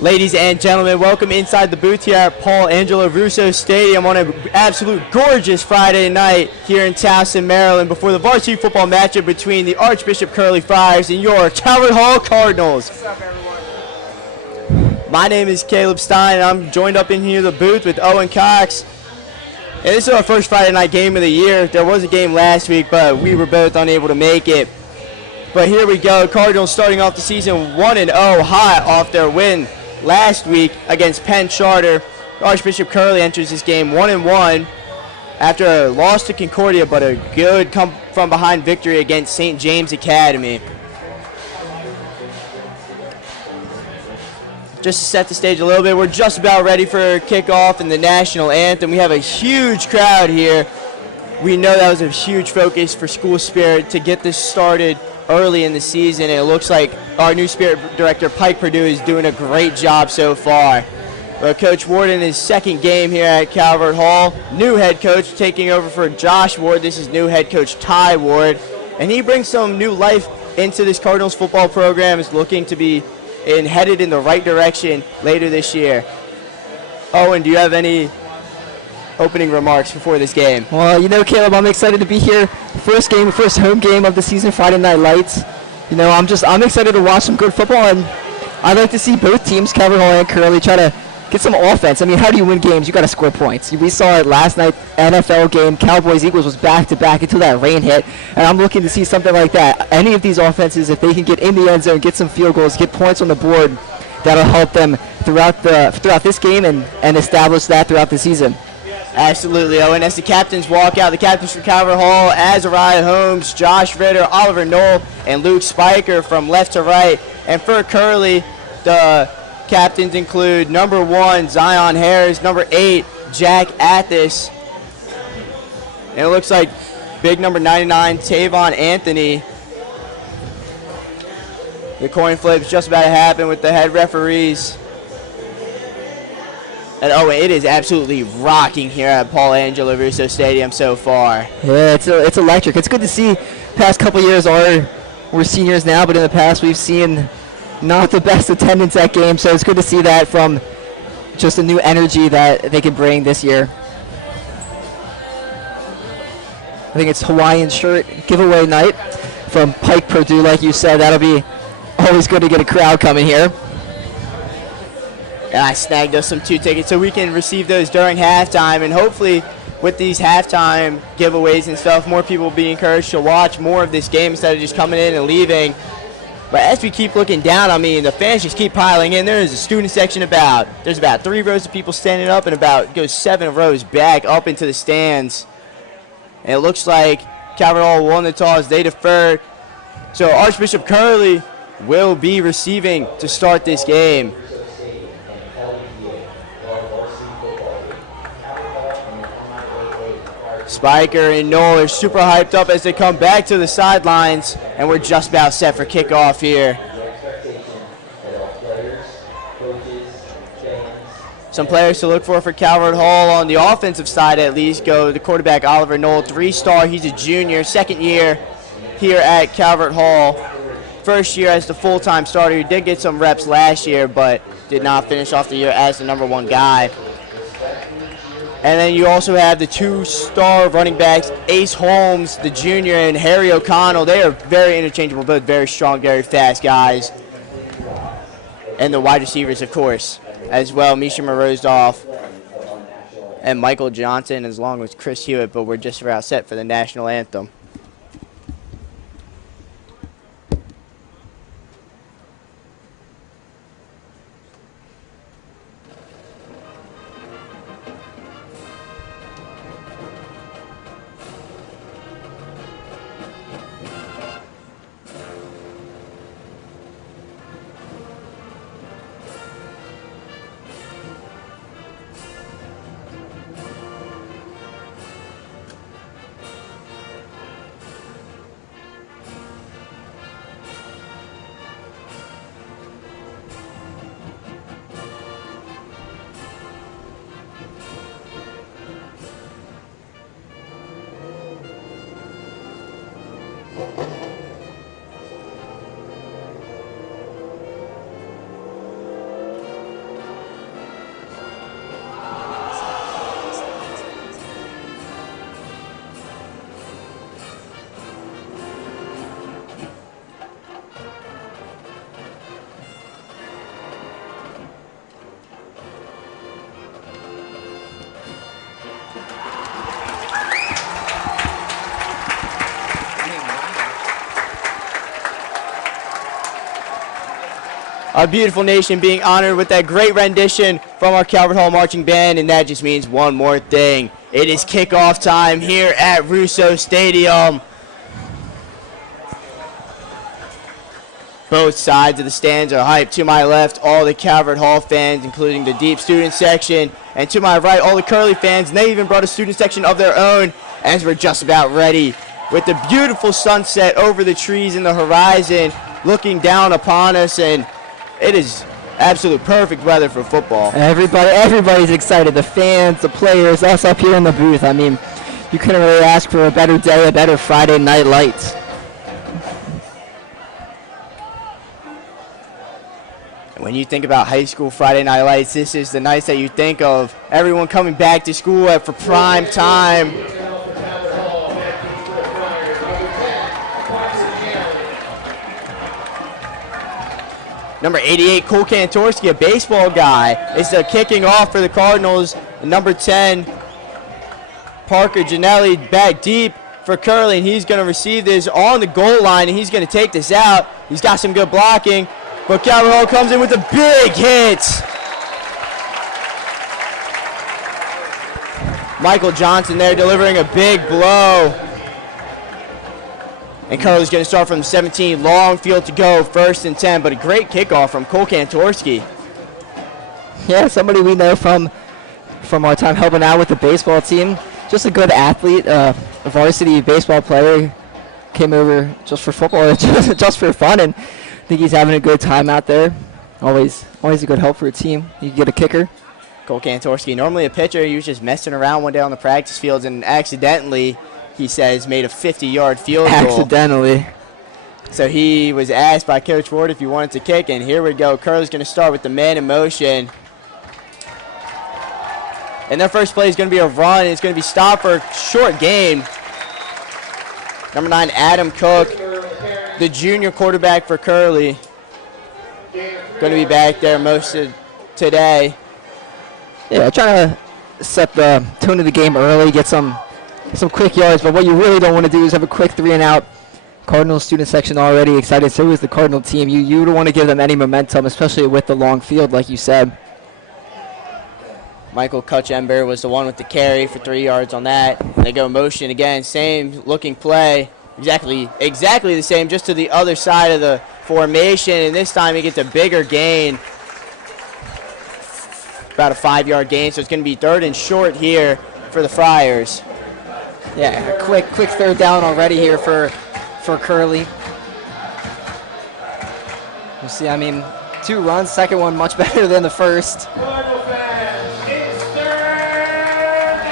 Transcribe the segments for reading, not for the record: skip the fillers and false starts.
Ladies and gentlemen, welcome inside the booth here at Paul Angelo Russo Stadium on an absolute gorgeous Friday night here in Towson, Maryland, before the varsity football matchup between the Archbishop Curley Friars and your Calvert Hall Cardinals. What's up, everyone? My name is Caleb Stein, and I'm joined up in here the booth with Owen Cox. And this is our first Friday night game of the year. There was a game last week, but we were both unable to make it. But here we go, Cardinals starting off the season 1-0, hot off their win last week against Penn Charter. Archbishop Curley enters this game 1-1 after a loss to Concordia, but a good come-from-behind victory against St. James Academy. Just to set the stage a little bit, we're just about ready for kickoff and the national anthem. We have a huge crowd here. We know that was a huge focus for school spirit to get this started early in the season, and it looks like our new spirit director, Pike Purdue, is doing a great job so far. But Coach Ward in his second game here at Calvert Hall, new head coach taking over for Josh Ward. This is new head coach Ty Ward, and he brings some new life into this Cardinals football program. Is looking to be headed in the right direction later this year. Owen, do you have any opening remarks before this game? Well, Caleb, I'm excited to be here. First home game of the season, Friday Night Lights. I'm excited to watch some good football, and I'd like to see both teams, Calvert Hall and Curley, try to get some offense. I mean, how do you win games? You got to score points. We saw it last night, NFL game. Cowboys-Eagles was back-to-back until that rain hit, and I'm looking to see something like that. Any of these offenses, if they can get in the end zone, get some field goals, get points on the board, that'll help them throughout this game and establish that throughout the season. Absolutely, Owen. As the captains walk out, the captains for Calvert Hall, Azariah Holmes, Josh Ritter, Oliver Knoll, and Luke Spiker from left to right. And for Curley, the captains include number 1, Zion Harris, number 8, Jack Athis. And it looks like big number 99, Tavon Anthony. The coin flip's just about to happen with the head referees. And it is absolutely rocking here at Paul Angelo Russo Stadium so far. Yeah, it's electric. It's good to see. Past couple years we're seniors now, but in the past we've seen not the best attendance at games, so it's good to see that from just a new energy that they can bring this year. I think it's Hawaiian shirt giveaway night from Pike Purdue, like you said. That'll be always good to get a crowd coming here. And I snagged us some 2 tickets so we can receive those during halftime. And hopefully with these halftime giveaways and stuff, more people will be encouraged to watch more of this game instead of just coming in and leaving. But as we keep looking down, I mean, the fans just keep piling in. There is a student section there's about 3 rows of people standing up and goes 7 rows back up into the stands. And it looks like Calvert Hall won the toss. They deferred. So Archbishop Curley will be receiving to start this game. Spiker and Knoll are super hyped up as they come back to the sidelines, and we're just about set for kickoff here. Some players to look for Calvert Hall on the offensive side at least go the quarterback Oliver Knoll, 3-star. He's a junior, second year here at Calvert Hall. First year as the full-time starter. He did get some reps last year, but did not finish off the year as the number 1 guy. And then you also have the 2-star running backs, Ace Holmes, the junior, and Harry O'Connell. They are very interchangeable, both very strong, very fast guys. And the wide receivers, of course, as well, Misha Morozov and Michael Johnson, as long as Chris Hewitt, but we're just about set for the national anthem. Our beautiful nation being honored with that great rendition from our Calvert Hall Marching Band, and that just means one more thing. It is kickoff time here at Russo Stadium. Both sides of the stands are hyped. To my left, all the Calvert Hall fans, including the deep student section, and to my right, all the Curley fans, and they even brought a student section of their own, as we're just about ready with the beautiful sunset over the trees in the horizon looking down upon us, and it is absolute perfect weather for football. Everybody's excited. The fans, the players, us up here in the booth. I mean, you couldn't really ask for a better day, a better Friday night lights. When you think about high school Friday night lights, this is the nights that you think of. Everyone coming back to school for prime time. Number 88, Cole Kantorski, a baseball guy, is kicking off for the Cardinals. Number 10, Parker Janelli, back deep for Curley, and he's going to receive this on the goal line, and he's going to take this out. He's got some good blocking, but Calvert Hall comes in with a big hit. Michael Johnson there delivering a big blow. And Curley's going to start from the 17, long field to go, 1st and 10, but a great kickoff from Cole Kantorski. Yeah, somebody we know from our time helping out with the baseball team. Just a good athlete, a varsity baseball player. Came over just for football, just for fun, and I think he's having a good time out there. Always a good help for a team. You can get a kicker. Cole Kantorski, normally a pitcher. He was just messing around one day on the practice fields and accidentally, he says, made a 50-yard field goal. Accidentally. So he was asked by Coach Ward if he wanted to kick, and here we go. Curley's going to start with the man in motion. And their first play is going to be a run. It's going to be stopped for a short gain. Number 9, Adam Cook, the junior quarterback for Curley, going to be back there most of today. Yeah, trying to set the tone of the game early, get some quick yards, but what you really don't want to do is have a quick 3-and-out. Cardinals student section already excited, so is the Cardinal team. You don't want to give them any momentum, especially with the long field, like you said. Michael Kutchember was the one with the carry for 3 yards on that. And they go motion again, same looking play, exactly the same, just to the other side of the formation, and this time he gets a bigger gain. About a 5-yard gain, so it's going to be 3rd and short here for the Friars. Yeah, quick 3rd down already here for Curley. We'll see, I mean, 2 runs, second one much better than the first.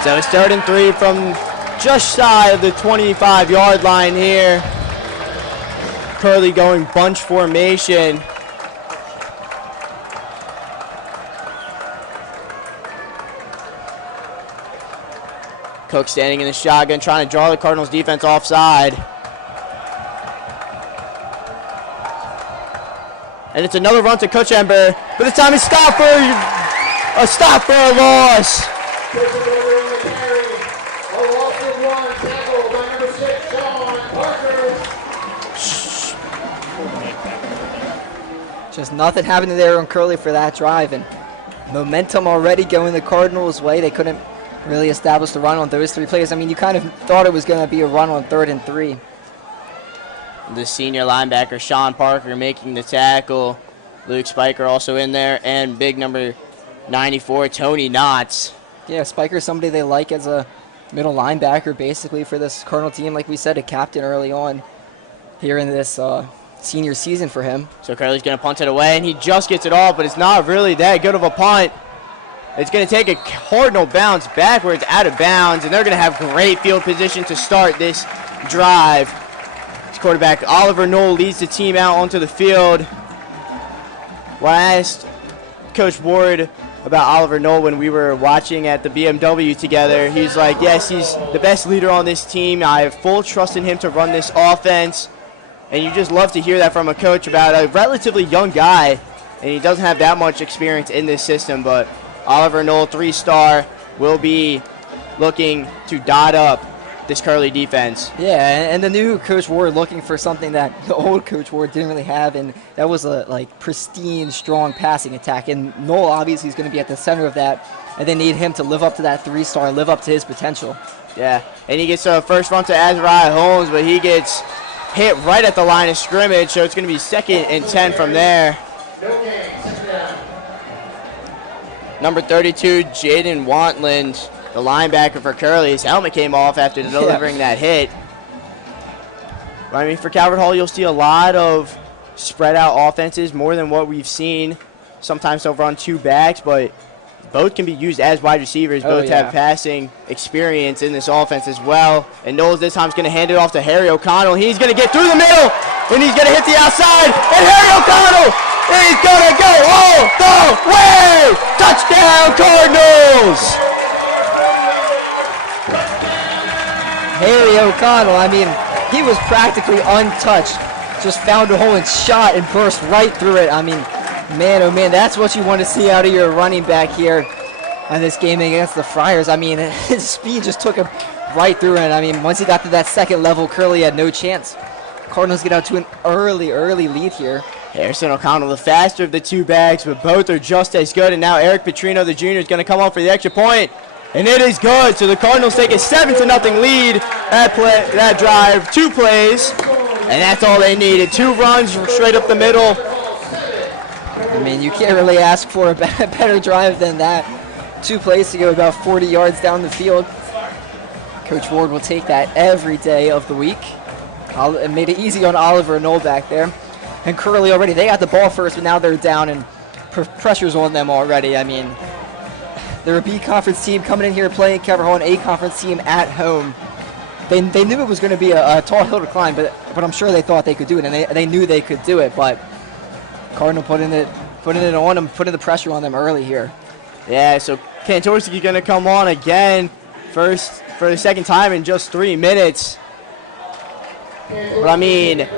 So it's 3rd and 3 from just shy of the 25-yard line here. Curley going bunch formation. Cook standing in the shotgun, trying to draw the Cardinals defense offside. And it's another run to Kutchember, but this time it's stopped for a loss. Just nothing happening there on Curley for that drive, and momentum already going the Cardinals' way. They couldn't really establish the run on those 3 plays. I mean, you kind of thought it was going to be a run on 3rd and 3. The senior linebacker, Sean Parker, making the tackle. Luke Spiker also in there, and big number 94, Tony Knotts. Yeah, Spiker's somebody they like as a middle linebacker, basically, for this Cardinal team. Like we said, a captain early on here in this senior season for him. So Curley's going to punt it away, and he just gets it off, but it's not really that good of a punt. It's going to take a Cardinal bounce backwards out of bounds, and they're going to have great field position to start this drive. This quarterback Oliver Knoll leads the team out onto the field. When I asked Coach Ward about Oliver Knoll when we were watching at the BMW together, he's like, yes, he's the best leader on this team. I have full trust in him to run this offense. And you just love to hear that from a coach about a relatively young guy, and he doesn't have that much experience in this system, but Oliver Knoll, 3-star, will be looking to dot up this Curley defense. Yeah, and the new Coach Ward looking for something that the old Coach Ward didn't really have, and that was a pristine, strong passing attack. And Noel obviously is going to be at the center of that, and they need him to live up to that 3-star, live up to his potential. Yeah, and he gets a first run to Azariah Holmes, but he gets hit right at the line of scrimmage, so it's going to be 2nd and 10 from there. Number 32, Jaden Wantland, the linebacker for Curley. His helmet came off after delivering that hit. But, I mean, for Calvert Hall, you'll see a lot of spread out offenses, more than what we've seen. Sometimes they'll run 2 backs, but both can be used as wide receivers. Both have passing experience in this offense as well. And Knowles this time is going to hand it off to Harry O'Connell. He's going to get through the middle, and he's going to hit the outside. And Harry O'Connell is going to go all the way. Touchdown, Cardinals. Harry O'Connell, I mean, he was practically untouched. Just found a hole and shot and burst right through it. I mean, man, oh man, that's what you want to see out of your running back here on this game against the Friars. I mean, his speed just took him right through it. I mean, once he got to that second level, Curley had no chance. Cardinals get out to an early lead here. Harrison O'Connell, the faster of the 2 backs, but both are just as good. And now Eric Petrino, the junior, is going to come up for the extra point. And it is good. So the Cardinals take a 7-0 lead. That drive, 2 plays. And that's all they needed. 2 runs straight up the middle. I mean, you can't really ask for a better drive than that. 2 plays to go about 40 yards down the field. Coach Ward will take that every day of the week. It made it easy on Oliver and Noel back there. And Curley already, they got the ball first, but now they're down and pressure's on them already. I mean, they're a B conference team coming in here playing Calvert Hall, an A conference team at home. They knew it was going to be a tall hill to climb, but I'm sure they thought they could do it, and they knew they could do it. But Cardinal putting it on them, putting the pressure on them early here. Yeah, so Kantorski going to come on again, first for the 2nd time in just 3 minutes. But I mean,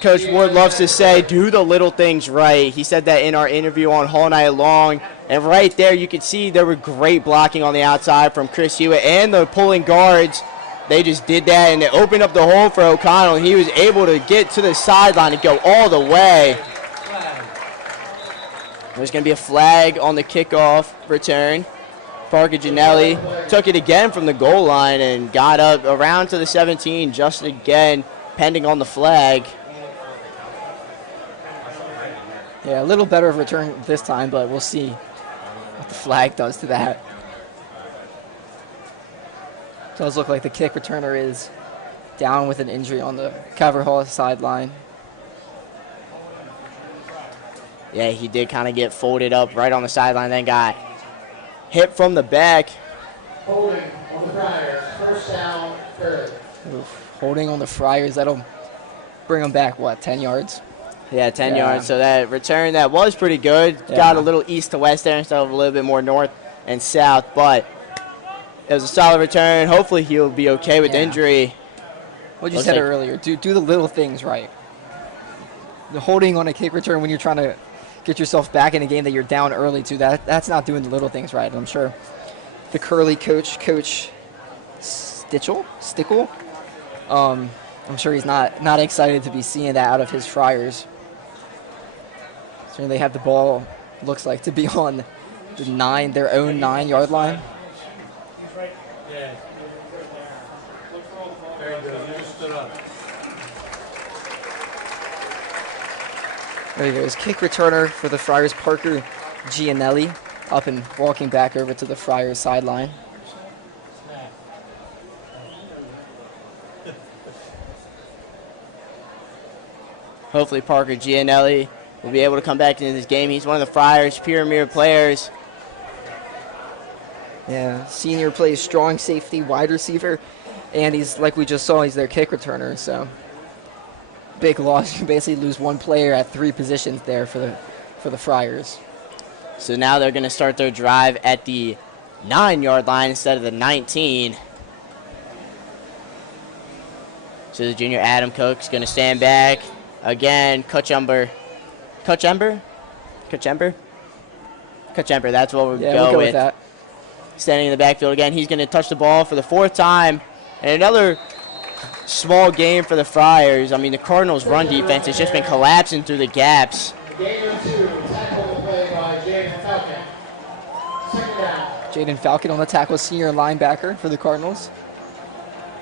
Coach Ward loves to say, do the little things right. He said that in our interview on Hall Night Long. And right there, you could see there were great blocking on the outside from Chris Hewitt and the pulling guards. They just did that, and it opened up the hole for O'Connell. He was able to get to the sideline and go all the way. There's going to be a flag on the kickoff return. Parker Gianelli took it again from the goal line and got up around to the 17 just again, pending on the flag. Yeah, a little better of a return this time, but we'll see what the flag does to that. Does look like the kick returner is down with an injury on the Calvert Hall sideline. Yeah, he did kind of get folded up right on the sideline, then got hit from the back. Holding on the Friars, first down, third. Holding on the Friars, that'll bring them back, what, 10 yards? Yeah, 10 yards. So that return, that was pretty good. Yeah. Got a little east to west there instead of a little bit more north and south, but it was a solid return. Hopefully he'll be okay with injury. What you said earlier, do the little things right. The holding on a kick return when you're trying to get yourself back in a game that you're down early to, that's not doing the little things right. I'm sure the Curley coach, Coach Stickle, I'm sure he's not excited to be seeing that out of his Friars. So they have the ball, looks like, to be on their own 9-yard line. There he goes. Kick returner for the Friars, Parker Gianelli, up and walking back over to the Friars sideline. Hopefully Parker Gianelli will be able to come back into this game. He's one of the Friars' premier players. Yeah, senior plays strong safety, wide receiver, and he's, like we just saw, he's their kick returner, so big loss. You basically lose one player at 3 positions there for the Friars. So now they're going to start their drive at the 9-yard line instead of the 19. So the junior Adam Cook's going to stand back. Again, Kutchember, that's what we'll go with. That. Standing in the backfield again. He's going to touch the ball for the 4th time. And another small game for the Friars. I mean, the Cardinals' run defense has just been collapsing through the gaps. Gainer 2, tackle play by Jaden Falcon. Second down. Jaden Falcon on the tackle, senior linebacker for the Cardinals.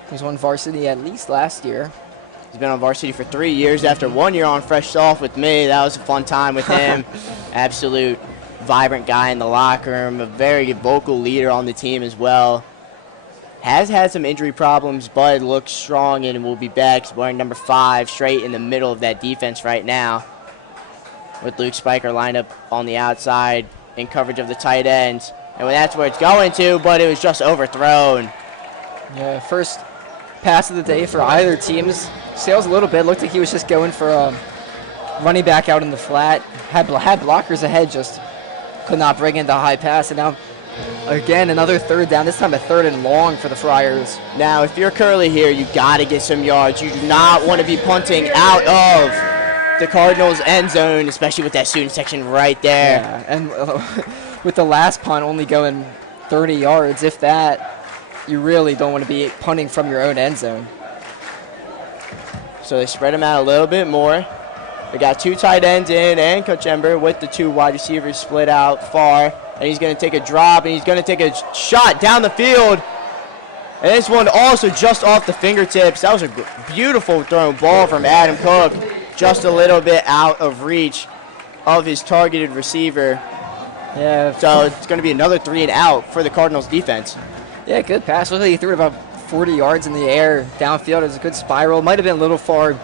He was on varsity at least last year. He's been on varsity for 3 years after 1 year on fresh off with me. That was a fun time with him. Absolute vibrant guy in the locker room, a very vocal leader on the team as well. Has had some injury problems, but looks strong and will be back. He's wearing number 5 straight in the middle of that defense right now. With Luke Spiker lined up on the outside in coverage of the tight ends. And that's where it's going to, but it was just overthrown. Yeah, first pass of the day for either teams. Sails a little bit. Looked like he was just going for a running back out in the flat. Had blockers ahead, just could not bring in the high pass. And now, again, another third down. This time a 3rd and long for the Friars. Now, if you're Curley here, you got to get some yards. You do not want to be punting out of the Cardinals' end zone, especially with that student section right there. Yeah, and with the last punt only going 30 yards, if that, you really don't want to be punting from your own end zone. So they spread them out a little bit more. They got 2 tight ends in and Coach Ember with the 2 wide receivers split out far. And he's going to take a drop, and he's going to take a shot down the field. And this one also just off the fingertips. That was a beautiful thrown ball from Adam Cook. Just a little bit out of reach of his targeted receiver. Yeah. So it's going to be another 3 and out for the Cardinals defense. Yeah, good pass. Looks like he threw it about 40 yards in the air downfield. It was a good spiral. Might have been a little far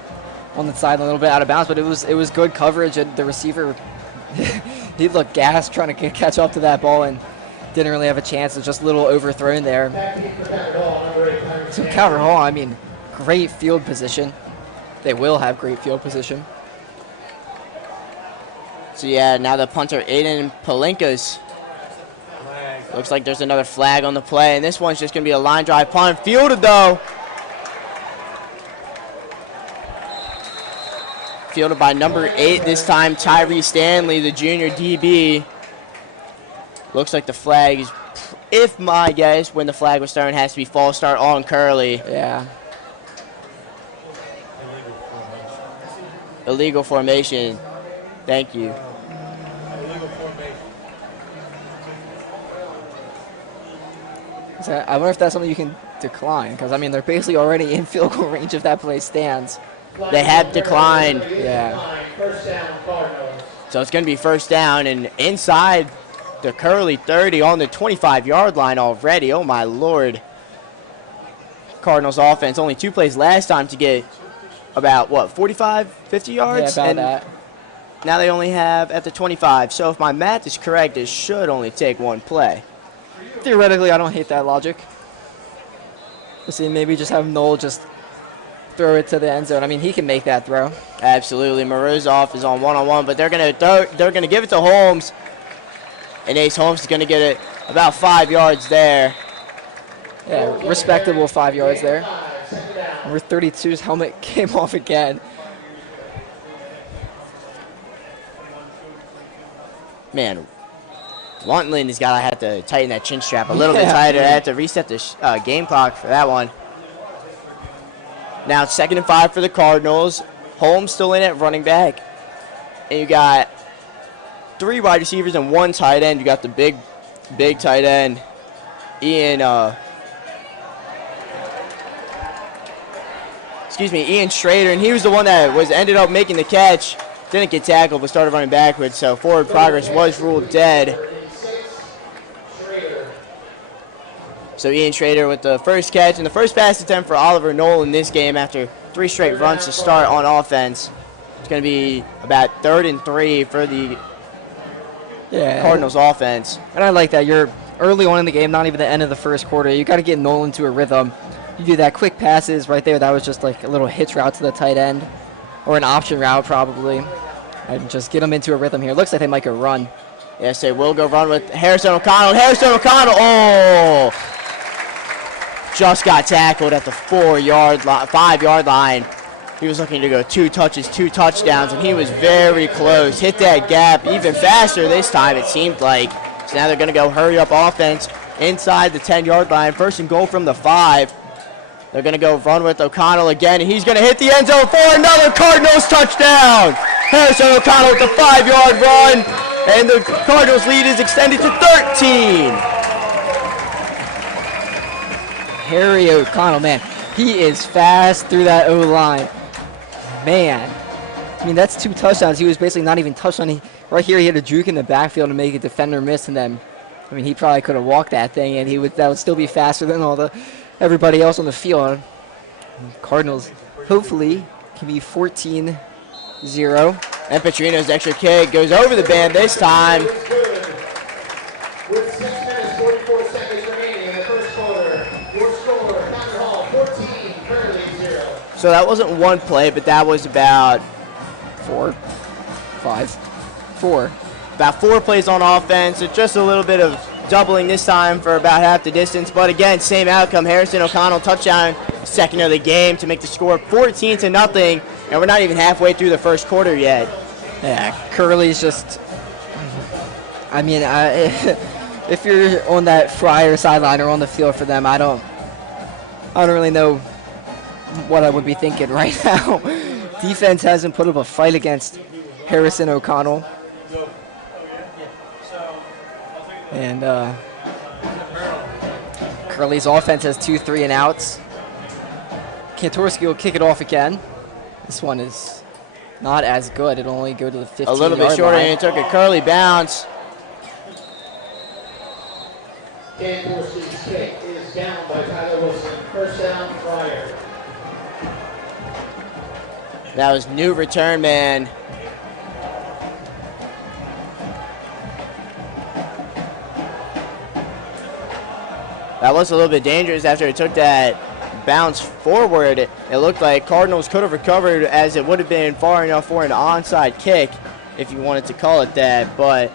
on the side, a little bit out of bounds, but it was good coverage. And the receiver, he looked gassed trying to catch up to that ball and didn't really have a chance. It was just a little overthrown there. So Calvert Hall, I mean, great field position. They will have great field position. So yeah, now the punter Aiden Palinkas. Looks like there's another flag on the play, and this one's just going to be a line drive punt. Fielded, though. Fielded by number 8 this time, Tyree Stanley, the junior DB. Looks like the flag is, if my guess, when the flag was thrown, has to be false start on Curley. Yeah. Illegal formation. Thank you. So I wonder if that's something you can decline, because, I mean, they're basically already in field goal range if that play stands. They have declined. Yeah. So it's going to be first down, and inside the Curley 30 on the 25-yard line already. Oh, my Lord. Cardinals offense, only 2 plays last time to get about, what, 45, 50 yards? Yeah, about and that. Now they only have at the 25. So if my math is correct, it should only take 1 play. Theoretically, I don't hate that logic. Let's see, maybe just have Noel just throw it to the end zone. I mean, he can make that throw. Absolutely. Morozov is on one-on-one, but they're gonna give it to Holmes, and Ace Holmes is gonna get it about 5 yards there. Yeah, respectable 5 yards there. Number 32's helmet came off again. Man, Wantland has got to have to tighten that chin strap a little bit tighter. I have to reset the game clock for that one. Now it's 2nd and 5 for the Cardinals. Holmes still in at running back. And you got 3 wide receivers and 1 tight end. You got the big tight end, Ian Schrader, and he was the one that ended up making the catch. Didn't get tackled, but started running backwards, so forward progress was ruled dead. So Ian Schrader with the first catch and the first pass attempt for Oliver Knoll in this game after 3 straight runs to start on offense. It's going to be about 3rd and 3 for the Cardinals offense. And I like that. You're early on in the game, not even the end of the first quarter. You got to get Knoll into a rhythm. You do that quick passes right there. That was just like a little hitch route to the tight end, or an option route probably. And just get them into a rhythm here. Looks like they might go run. Yes, they will go run with Harrison O'Connell. Harrison O'Connell, oh! Just got tackled at the 5-yard line. He was looking to go 2 touches, 2 touchdowns, and he was very close. Hit that gap even faster this time, it seemed like. So now they're going to go hurry up offense inside the 10-yard line. 1st and goal from the 5. They're going to go run with O'Connell again, and he's going to hit the end zone for another Cardinals touchdown. Harrison O'Connell with the 5-yard run, and the Cardinals lead is extended to 13. Harry O'Connell, man, he is fast through that O-line. Man, I mean, that's 2 touchdowns. He was basically not even touched on. Right here, he had a juke in the backfield to make a defender miss, and then, I mean, he probably could have walked that thing, and that would still be faster than everybody else on the field. Cardinals, hopefully, can be 14-0. And Petrino's extra kick goes over the band this time. With 6 minutes, 44 seconds remaining in the first quarter, your score, Calvert Hall 14, Curley 0. So that wasn't one play, but that was about 4 plays on offense. So just a little bit of doubling this time for about half the distance. But again, same outcome. Harrison O'Connell touchdown, second of the game to make the score 14-0. And we're not even halfway through the first quarter yet. Yeah, Curley's just, I mean, if you're on that Friar sideline or on the field for them, I don't really know what I would be thinking right now. Defense hasn't put up a fight against Harrison O'Connell. And Curley's offense has 2 3-and-outs. Kantorski will kick it off again. This one is not as good. It'll only go to the 15-yard line. A little bit shorter, and it took a Curley bounce. Kantorski's kick is down by Tyler Wilson. First down, Friar. That was new return man. That was a little bit dangerous after it took that bounce forward. It looked like Cardinals could have recovered, as it would have been far enough for an onside kick, if you wanted to call it that. But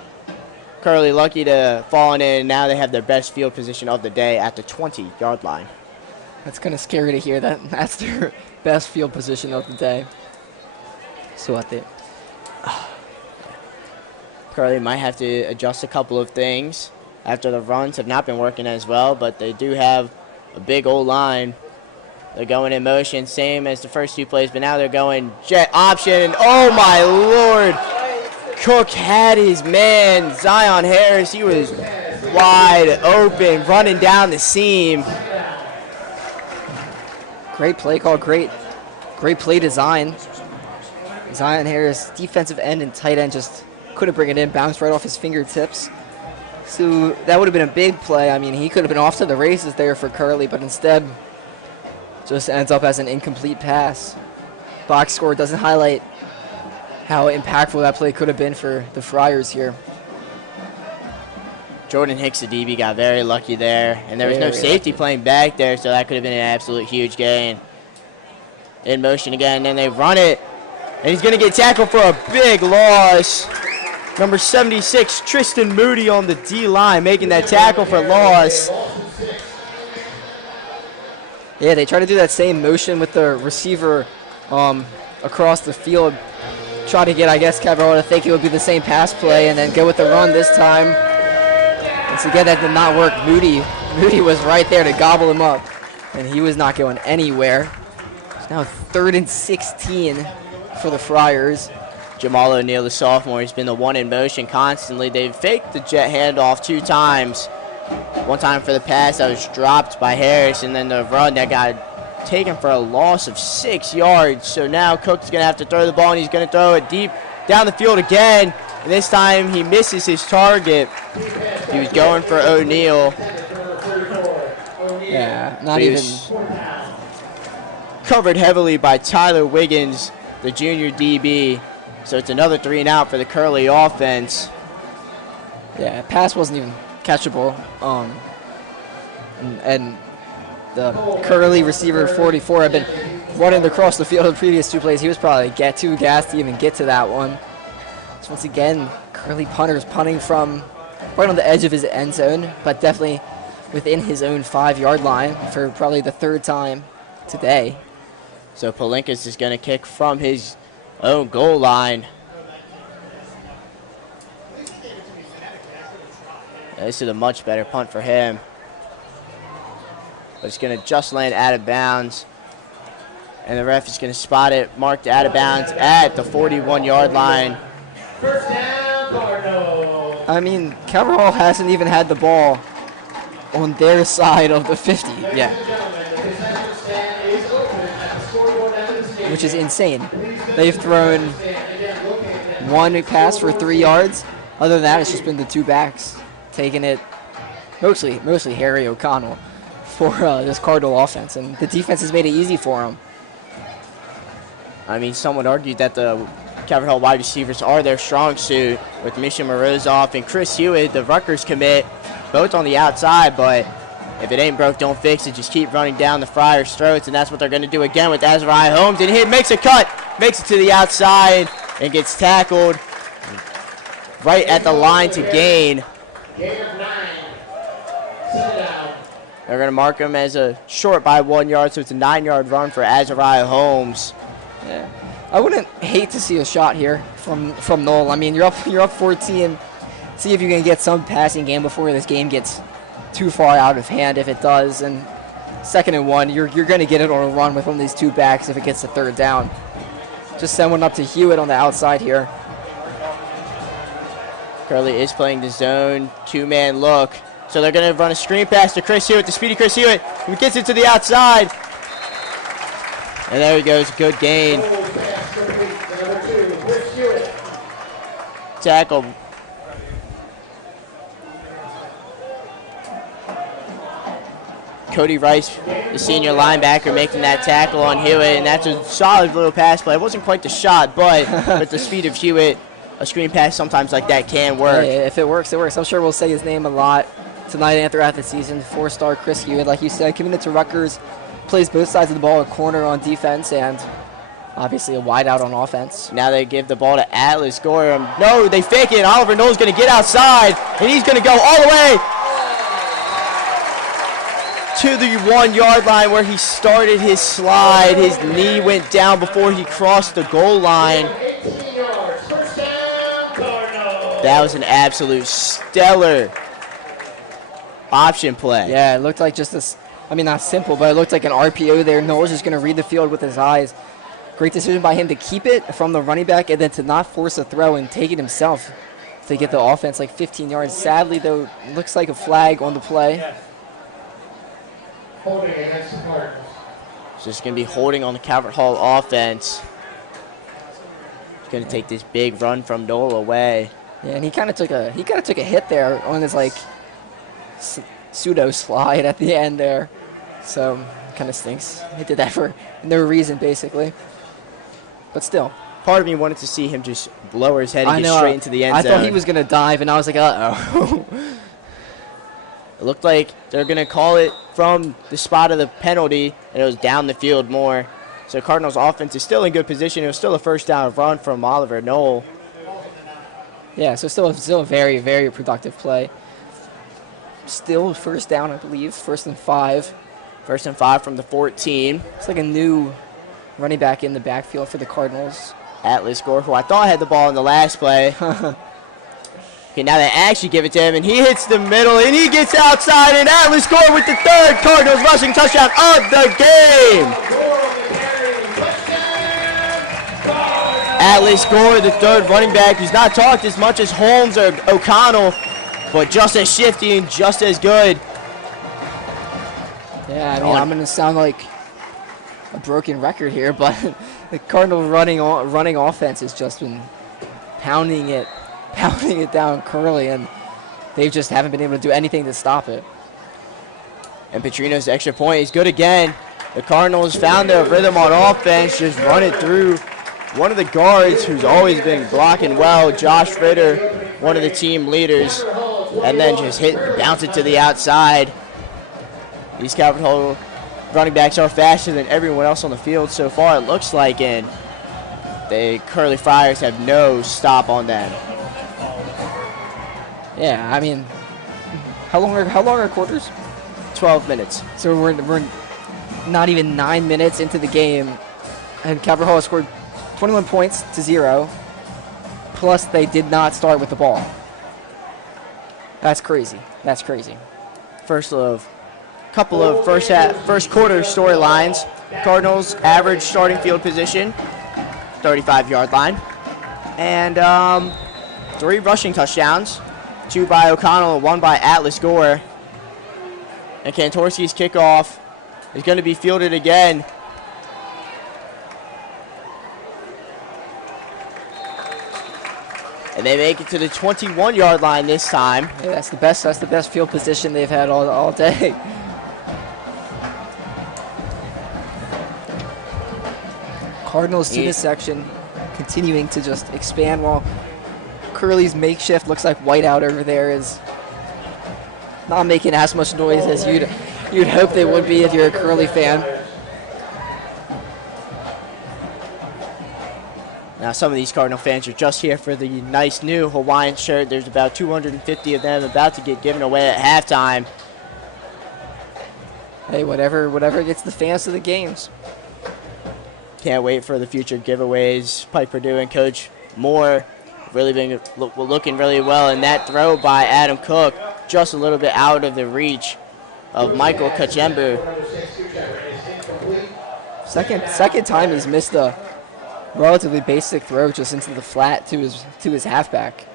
Curley lucky to fall in, and now they have their best field position of the day at the 20-yard line. That's kind of scary to hear that. That's their best field position of the day. So what they... Curley might have to adjust a couple of things after the runs have not been working as well, but they do have a big old line. They're going in motion, same as the first 2 plays, but now they're going jet option. Oh my Lord! Cook had his man, Zion Harris. He was wide open, running down the seam. Great play call, great play design. Zion Harris, defensive end and tight end, just couldn't bring it in, bounced right off his fingertips. So that would have been a big play. I mean, he could have been off to the races there for Curley, but instead just ends up as an incomplete pass. Box score doesn't highlight how impactful that play could have been for the Friars here. Jordan Hicks, the DB, got very lucky there, and there was no safety playing back there, so that could have been an absolute huge gain. In motion again, and then they run it, and he's going to get tackled for a big loss. Number 76, Tristan Moody on the D-line, making that tackle for loss. Yeah, they try to do that same motion with the receiver across the field. Try to get, I guess, Cabral to think it would be the same pass play and then go with the run this time. Once again, that did not work. Moody was right there to gobble him up, and he was not going anywhere. It's now 3rd and 16 for the Friars. Jamal O'Neal, the sophomore, has been the one in motion constantly. They've faked the jet handoff 2 times. One time for the pass that was dropped by Harris, and then the run that got taken for a loss of 6 yards. So now Cook's going to have to throw the ball, and he's going to throw it deep down the field again. And this time he misses his target. He was going for O'Neal. Yeah, not even. Covered heavily by Tyler Wiggins, the junior DB. So it's another 3-and-out for the Curley offense. Yeah, pass wasn't even catchable. And the Curley receiver 44 had been running across the field in the previous 2 plays. He was probably too gassed to even get to that one. So once again, Curley punter's punting from right on the edge of his end zone, but definitely within his own 5-yard line for probably the 3rd time today. So Palinkas is going to kick from his own goal line. This is a much better punt for him. but it's going to just land out of bounds. And the ref is going to spot it, marked out of bounds at the 41-yard line. First down, Cardinals. I mean, Calvert Hall hasn't even had the ball on their side of the 50. Yeah. Which is insane. They've thrown one pass for 3 yards. Other than that, it's just been the two backs taking it, mostly Harry O'Connell, for this Cardinal offense. And the defense has made it easy for them. I mean, some would argue that the Calvert Hall wide receivers are their strong suit with Misha Morozov and Chris Hewitt, the Rutgers commit, both on the outside, but if it ain't broke, don't fix it. Just keep running down the Friars' throats, and that's what they're going to do again with Azariah Holmes. And he makes a cut, makes it to the outside, and gets tackled right at the line to gain. Gain of 9. Sit down. They're going to mark him as a short by 1 yard, so it's a 9-yard run for Azariah Holmes. Yeah, I wouldn't hate to see a shot here from Knoll. I mean, you're up 14. See if you can get some passing game before this game gets too far out of hand. If it does, and 2nd and 1, you're going to get it on a run with one of these two backs if it gets to 3rd down. Just send one up to Hewitt on the outside here. Curley is playing the zone 2-man look, so they're going to run a screen pass to Chris Hewitt, the speedy Chris Hewitt, who gets it to the outside. And there he goes, good gain. Tackle. Cody Rice, the senior linebacker, making that tackle on Hewitt, and that's a solid little pass play. It wasn't quite the shot, but with the speed of Hewitt, a screen pass sometimes like that can work. Hey, if it works, it works. I'm sure we'll say his name a lot tonight and throughout the season. 4-star Chris Hewitt, like you said, committed to Rutgers, plays both sides of the ball, a corner on defense and obviously a wide out on offense. Now they give the ball to Atlas Gorham. No, they fake it. Oliver Knoll's going to get outside, and he's going to go all the way to the 1-yard line where he started his slide. His knee went down before he crossed the goal line. 18 yards. First down, Cardinals. That was an absolute stellar option play. Yeah, it looked like just this, I mean, not simple, but it looked like an RPO there. Noel's just going to read the field with his eyes. Great decision by him to keep it from the running back and then to not force a throw and take it himself to get the offense like 15 yards. Sadly, though, it looks like a flag on the play. Holding against the Cardinals. It's just going to be holding on the Calvert Hall offense. He's going to take this big run from Knoll away. Yeah, and he kind of took a hit there on his like pseudo slide at the end there. So kind of stinks. He did that for no reason basically. But still, part of me wanted to see him just blow his head and get straight into the end zone. I thought he was going to dive, and I was like, uh-oh. It looked like they're going to call it from the spot of the penalty, and it was down the field more. So Cardinals offense is still in good position. It was still a first down run from Oliver Knoll. Yeah, so still a very, very productive play. Still first down, I believe, 1st and 5. 1st and 5 from the 14. It's like a new running back in the backfield for the Cardinals. Atlas Gore, who I thought had the ball in the last play. Okay, now they actually give it to him, and he hits the middle, and he gets outside, and Atlas Gore with the 3rd Cardinals rushing touchdown of the game. Atlas Gore, the 3rd running back, who's not talked as much as Holmes or O'Connell, but just as shifty and just as good. Yeah, I mean, I'm going to sound like a broken record here, but the Cardinals running offense has just been pounding it down Curley, and they just haven't been able to do anything to stop it. And Petrino's extra point is good again. The Cardinals found their rhythm on offense, just run it through one of the guards who's always been blocking well, Josh Ritter, one of the team leaders, and then just bounce it to the outside. These Calvert Hall running backs are faster than everyone else on the field so far, it looks like, and the Curly Friars have no stop on them. Yeah, I mean, how long are quarters? 12 minutes. So we're not even 9 minutes into the game, and Calvert Hall has scored 21 points to 0, plus they did not start with the ball. That's crazy. That's crazy. First love. couple of first quarter storylines. Cardinals average starting field position, 35-yard line. And 3 rushing touchdowns, 2 by O'Connell and 1 by Atlas Gore. And Kantorski's kickoff is going to be fielded again. And they make it to the 21-yard line this time. Yeah, that's the best field position they've had all day. Cardinals student section continuing to just expand while Curley's makeshift looks like whiteout over there is not making as much noise as you'd hope they would be if you're a Curley fan. Now some of these Cardinal fans are just here for the nice new Hawaiian shirt. There's about 250 of them about to get given away at halftime. Hey, whatever gets the fans to the games. Can't wait for the future giveaways. Pike Purdue and Coach Moore really been looking really well. And that throw by Adam Cook just a little bit out of the reach of Michael Kachembu. Second time he's missed a relatively basic throw just into the flat to his halfback.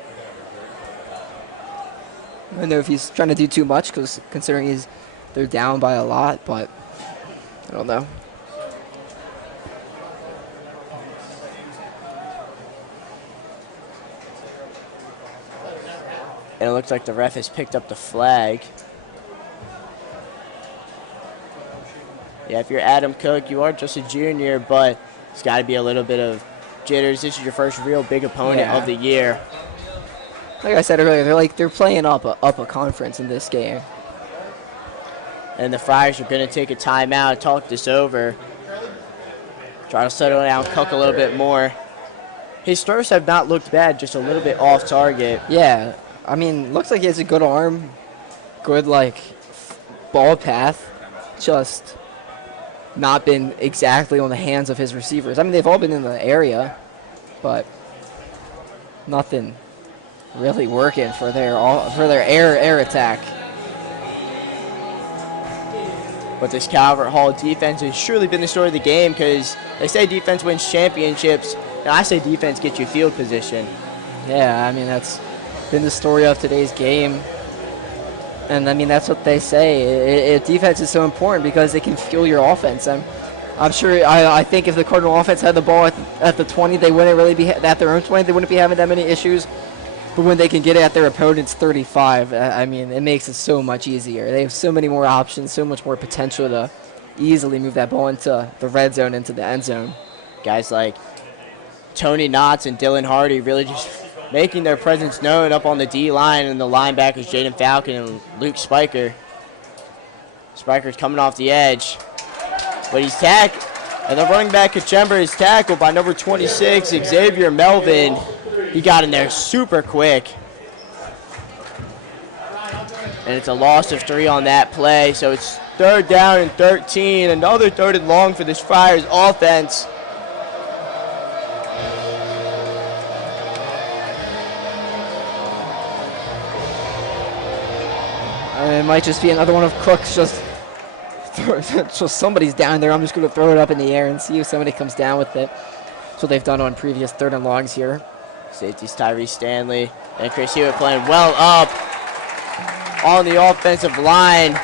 I don't know if he's trying to do too much, because considering they're down by a lot, but I don't know. And it looks like the ref has picked up the flag. Yeah, if you're Adam Cook, you are just a junior, but it's got to be a little bit of jitters. This is your first real big opponent of the year. Like I said earlier, they're playing up a conference in this game. And the Friars are going to take a timeout, talk this over, try to settle down Cook a little bit more. His throws have not looked bad, just a little bit off target. Yeah, I mean, looks like he has a good arm, good ball path, just not been exactly on the hands of his receivers. I mean, they've all been in the area, but nothing really working for their air attack. But this Calvert Hall defense has surely been the story of the game, because they say defense wins championships, and I say defense gets you field position. Yeah, I mean, that's been the story of today's game. And, I mean, that's what they say. Defense is so important because it can fuel your offense. I'm sure, I think if the Cardinal offense had the ball at the 20, they wouldn't really be, at their own 20, they wouldn't be having that many issues. But when they can get it at their opponent's 35, I mean, it makes it so much easier. They have so many more options, so much more potential to easily move that ball into the red zone, into the end zone. Guys like Tony Knotts and Dylan Hardy really just making their presence known up on the D-line, and the linebackers Jaden Falcon and Luke Spiker. Spiker's coming off the edge, but he's tackled. And the running back Kachember is tackled by number 26, Xavier Melvin. He got in there super quick. And it's a loss of 3 on that play, so it's 3rd down and 13. Another 3rd and long for this Friars offense. It might just be another one of Cook's just somebody's down there. I'm just going to throw it up in the air and see if somebody comes down with it. That's what they've done on previous 3rd and longs here. Safeties Tyree Stanley and Chris Hewitt playing well up on the offensive line.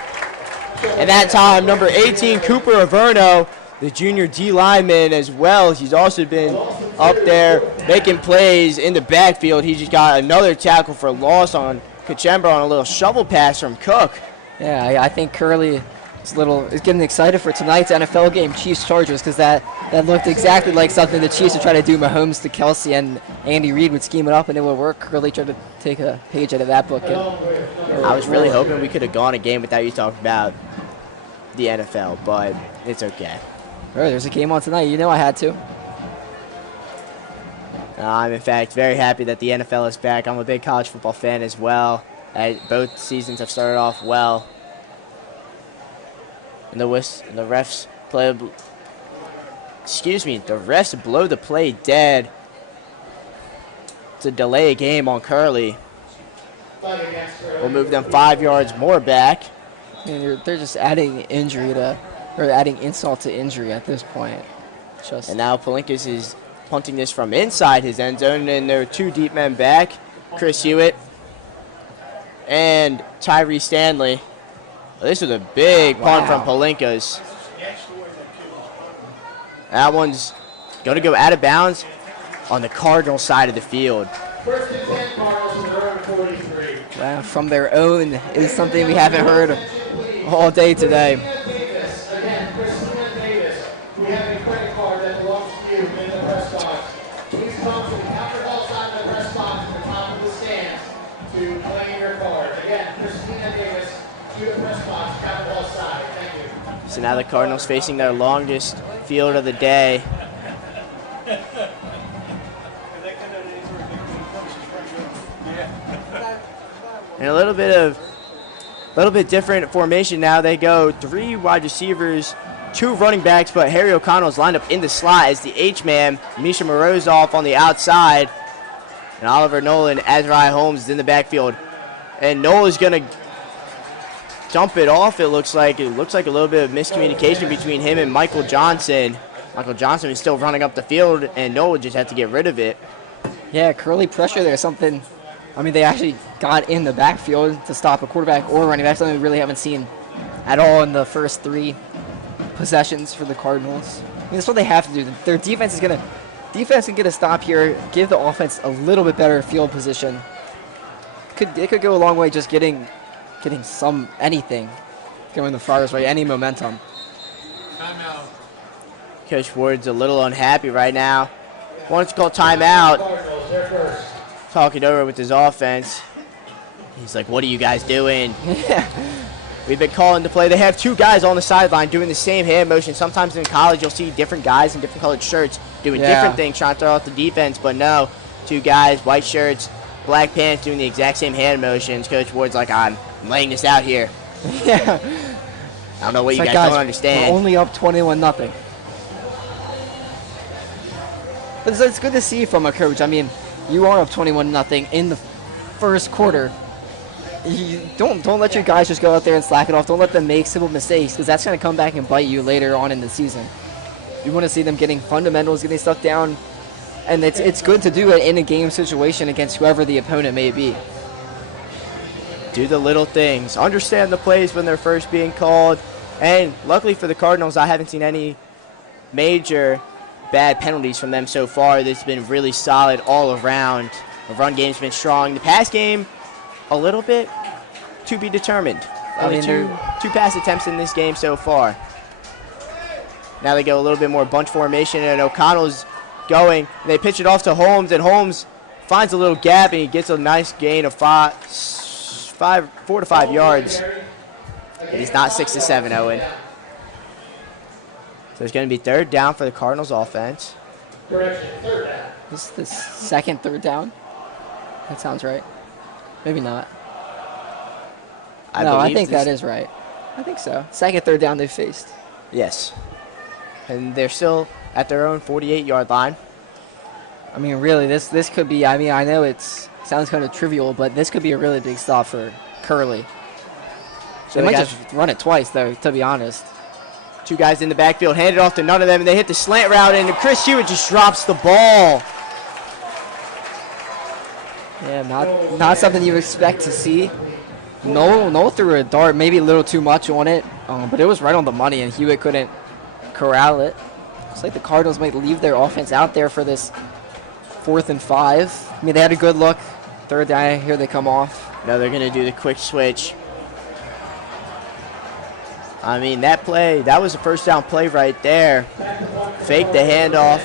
And that time, number 18, Cooper Averno, the junior D lineman as well. He's also been up there making plays in the backfield. He just got another tackle for loss on Kachember on a little shovel pass from Cook. Yeah, I think Curley is getting excited for tonight's NFL game, Chiefs-Chargers, because that looked exactly like something the Chiefs would try to do Mahomes to Kelsey, and Andy Reid would scheme it up and it would work. Curley tried to take a page out of that book. I was really hoping we could have gone a game without you talking about the NFL, but it's okay. All right, there's a game on tonight. You know I had to. I'm, in fact, very happy that the NFL is back. I'm a big college football fan as well. Both seasons have started off well. And the refs blow the play dead to delay a game on Curley. We'll move them 5 yards more back. And they're just adding injury to, or adding insult to injury at this point. Just And now Palinkas is punting this from inside his end zone, and there are 2 deep men back, Chris Hewitt and Tyree Stanley. Well, this was a big punt from Palinkas. That one's going to go out of bounds on the Cardinal side of the field. First and 10, Cardinals from their own 43. wow, from their own is something we haven't heard all day today. Davis, again, Christina Davis, we have a credit card that belongs to you in the press box. Please come to the Calvert Hall side of the press box at the top of the stands to claim your card. Again, Christina Davis to the press box, Calvert Hall side. Thank you. So now the Cardinals facing their longest field of the day. And a little bit different formation now. They go 3 wide receivers, 2 running backs, but Harry O'Connell is lined up in the slot as the H-man. Misha Morozov on the outside. And Oliver Nolan, Azrai Holmes is in the backfield. And Nolan is going to dump it off, it looks like. It looks like a little bit of miscommunication between him and Michael Johnson. Michael Johnson is still running up the field, and Nolan just had to get rid of it. Yeah, Curley pressure there, something. I mean, they actually got in the backfield to stop a quarterback or running back, something we really haven't seen at all in the first 3 possessions for the Cardinals. I mean, that's what they have to do. Their defense is going to stop here, give the offense a little bit better field position. It could go a long way just getting anything going the Friars' way, any momentum. Timeout. Coach Ward's a little unhappy right now. Wants to call timeout. Cardinals, they're first. Talking over with his offense. He's like, what are you guys doing? We've been calling the play. They have 2 guys on the sideline doing the same hand motion. Sometimes in college you'll see different guys in different colored shirts doing different things, trying to throw out the defense. But no, 2 guys, white shirts, black pants, doing the exact same hand motions. Coach Ward's like, I'm laying this out here. Yeah. I don't know what It's you like, guys don't understand. We're only up 21-0. But it's good to see from a coach. I mean, you are up 21-0 in the first quarter. You don't let your guys just go out there and slack it off. Don't let them make simple mistakes, because that's going to come back and bite you later on in the season. You want to see them getting fundamentals, getting stuff down, and it's good to do it in a game situation against whoever the opponent may be. Do the little things. Understand the plays when they're first being called. And luckily for the Cardinals, I haven't seen any major bad penalties from them so far. It's been really solid all around. The run game's been strong. The pass game, a little bit to be determined. Only two pass attempts in this game so far. Now they go a little bit more bunch formation, and O'Connell's going. They pitch it off to Holmes, and Holmes finds a little gap, and he gets a nice gain of 4 to 5 yards. It is not 6 to 7, Owen. So it's going to be 3rd down for the Cardinals offense. Correction, 3rd down. This is the second 3rd down. That sounds right. Maybe not. I think that is right. I think so. Second 3rd down they faced. Yes. And they're still at their own 48-yard line. I mean, really, this could be, I mean, I know it sounds kind of trivial, but this could be a really big stop for Curley. So they might just run it twice, though, to be honest. 2 guys in the backfield, hand it off to none of them, and they hit the slant route, and Chris Hewitt just drops the ball. Yeah, not something you expect to see. Noel threw a dart, maybe a little too much on it, but it was right on the money, and Hewitt couldn't corral it. Looks like the Cardinals might leave their offense out there for this 4th and 5. I mean, they had a good look. 3rd down, here they come off. No, they're going to do the quick switch. I mean, that play, that was a 1st down play right there. Fake the handoff.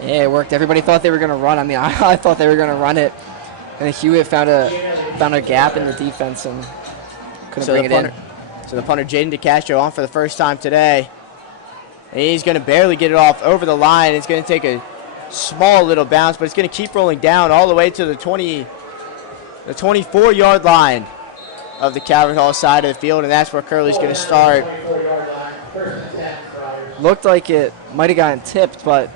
Yeah, it worked. Everybody thought they were going to run. I mean, I thought they were going to run it. And then Hewitt found a gap in the defense and couldn't bring it in. So the punter, Jaden DeCastro, on for the first time today. And he's going to barely get it off over the line. It's going to take a small little bounce, but it's going to keep rolling down all the way to the 24-yard line of the Calvert Hall side of the field, and that's where Curley's going to start. Looked like it might have gotten tipped, but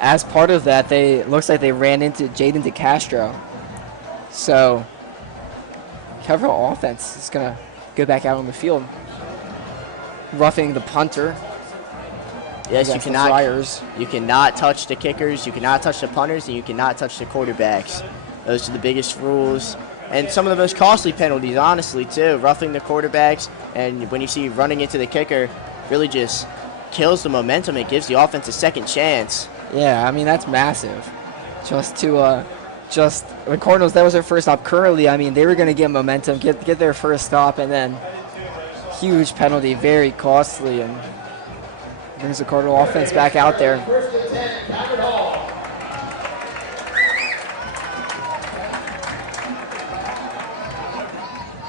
as part of that, looks like they ran into Jaden DeCastro. So Calvert Hall offense is going to go back out on the field. Roughing the punter. Yes, you you cannot touch the kickers, you cannot touch the punters, and you cannot touch the quarterbacks. Those are the biggest rules. And some of the most costly penalties, honestly, too. Roughing the quarterbacks, and when you see running into the kicker, really just kills the momentum. It gives the offense a second chance. Yeah, I mean, that's massive. Just to, the Cardinals, that was their first stop. Curley, I mean, they were going to get momentum, get their first stop, and then huge penalty, very costly, and brings the Cardinal offense back out there. First and 10, Calvert Hall.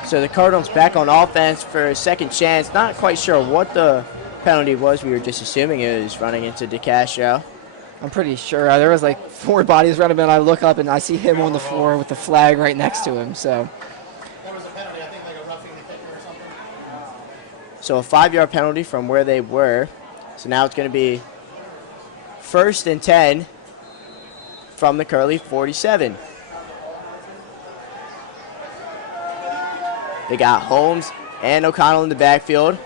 So the Cardinals back on offense for a second chance. Not quite sure what the penalty was. We were just assuming it was running into DeCastro. I'm pretty sure. There was like 4 bodies around him, and I look up and I see him on the floor with the flag right next to him. So There was a penalty, I think, like a roughing the kicker or something. So a 5-yard penalty from where they were. So now it's going to be first and 10 from the Curley 47. They got Holmes and O'Connell in the backfield.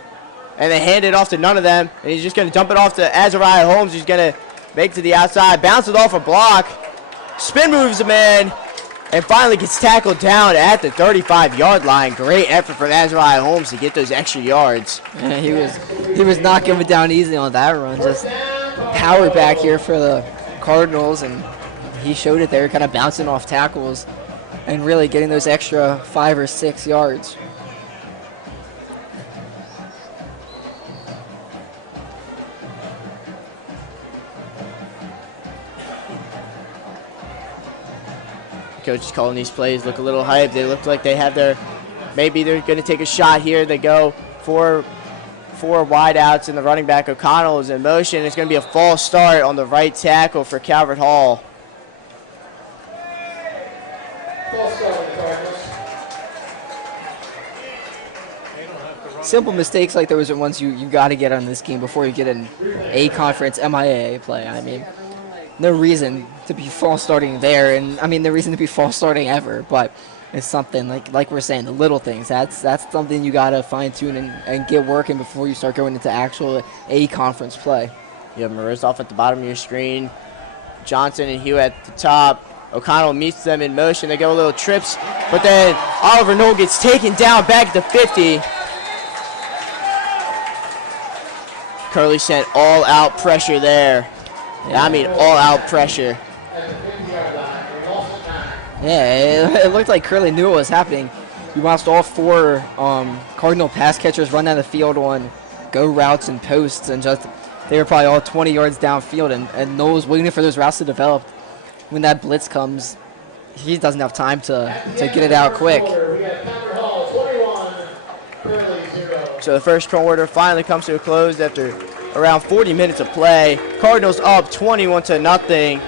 And they hand it off to none of them. And he's just going to dump it off to Azariah Holmes. He's going to make to the outside, bounce it off a block, spin moves a man, and finally gets tackled down at the 35-yard line. Great effort from Azariah Holmes to get those extra yards. yeah, he was not giving down easy on that run. Just power back here for the Cardinals, and he showed it there, kind of bouncing off tackles and really getting those extra 5 or 6 yards. Coach is calling these plays, look a little hyped. They look like they have their, maybe they're going to take a shot here. They go for 4 wideouts, and the running back O'Connell is in motion. It's going to be a false start on the right tackle for Calvert Hall. False start on the Cardinals. Simple mistakes like those are ones you got to get on this game before you get an A-conference MIAA play. I mean, no reason to be false starting there, and I mean, no reason to be false starting ever, but it's something like we're saying, the little things. That's something you got to fine-tune and get working before you start going into actual A-conference play. You have Marozov at the bottom of your screen, Johnson and Hugh at the top. O'Connell meets them in motion. They go a little trips, but then Oliver Knoll gets taken down back at the 50. Curley sent all-out pressure there. I mean, all-out pressure. Yeah, it looked like Curley knew what was happening. We watched all 4 Cardinal pass catchers run down the field on go routes and posts, and just they were probably all 20 yards downfield, and Noel was waiting for those routes to develop. When that blitz comes, he doesn't have time to get it out quick. So the first quarter finally comes to a close after around 40 minutes of play. Cardinals up 21-0.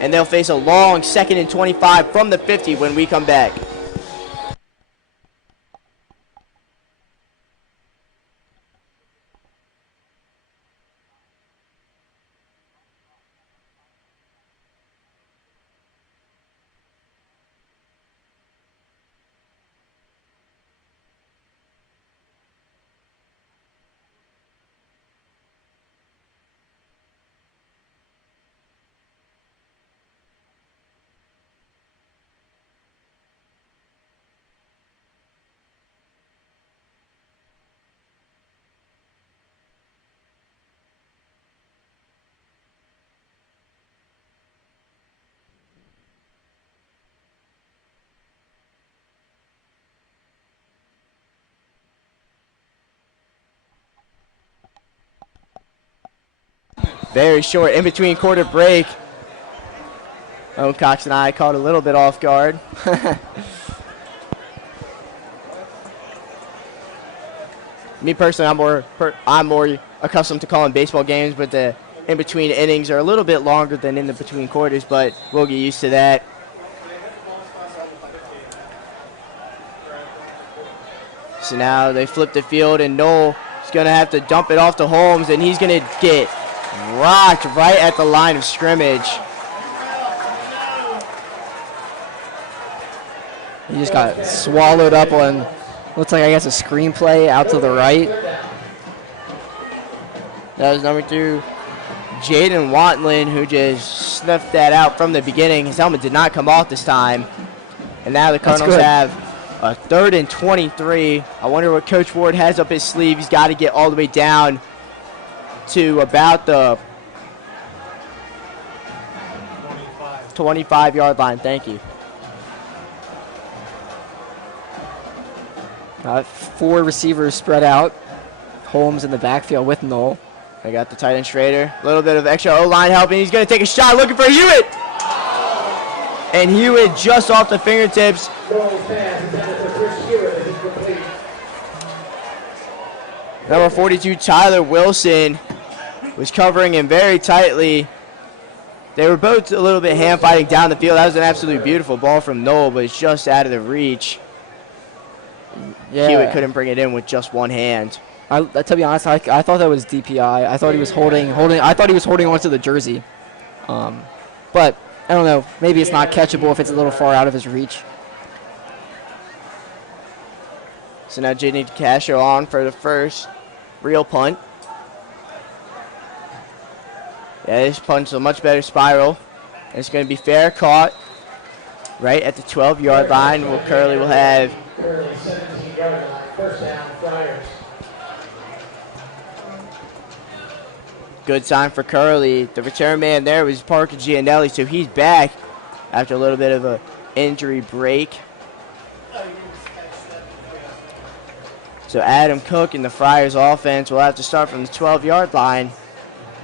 And they'll face a long 2nd and 25 from the 50 when we come back. Very short in between quarter break. Owen Cox and I caught a little bit off guard. Me personally, I'm more accustomed to calling baseball games, but the in between innings are a little bit longer than in the between quarters, but we'll get used to that. So now they flip the field, and Noel is going to have to dump it off to Holmes, and he's going to get rocked right at the line of scrimmage. He just got swallowed up on, looks like, I guess, a screenplay out to the right. That was number 2, Jaden Watlin, who just snuffed that out from the beginning. His helmet did not come off this time. And now the Cardinals have a 3rd and 23. I wonder what Coach Ward has up his sleeve. He's got to get all the way down to about the 25-yard line. Thank you. 4 receivers spread out. Holmes in the backfield with Knoll. I got the tight end Schrader. A little bit of extra O-line helping. He's going to take a shot looking for Hewitt. And Hewitt just off the fingertips. Number 42, Tyler Wilson, was covering him very tightly. They were both a little bit hand fighting down the field. That was an absolutely beautiful ball from Knoll, but it's just out of the reach. Yeah. Hewitt couldn't bring it in with just one hand. To be honest, I thought that was DPI. I thought he was holding. I thought he was holding onto the jersey. But I don't know. Maybe it's not catchable if it's a little far out of his reach. So now Jaden Casher on for the first real punt. Yeah, this punt's a much better spiral. And it's going to be fair caught right at the 12-yard line. Curley will have 17-yard line, first down, Friars. good sign for Curley. The return man there was Parker Gianelli, so he's back after a little bit of an injury break. So Adam Cook and the Friars offense will have to start from the 12-yard line.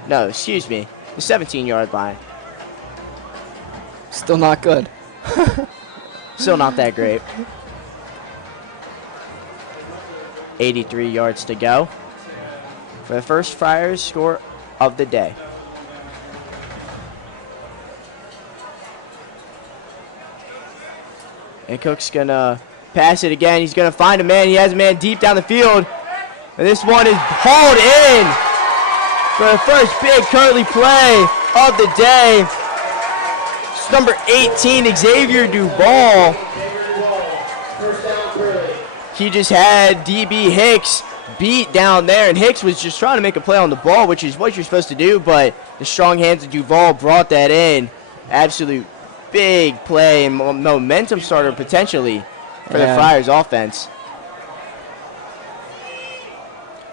No, excuse me, the 17-yard line. Still not good. Still not that great. 83 yards to go for the first Friars score of the day. And Cook's going to pass it again. He's going to find a man. He has a man deep down the field. And this one is hauled in for the first big Curley play of the day. It's number 18, Xavier Duvall. He just had DB Hicks beat down there, and Hicks was just trying to make a play on the ball, which is what you're supposed to do, but the strong hands of Duvall brought that in. Absolute big play and momentum starter potentially for the Friars offense.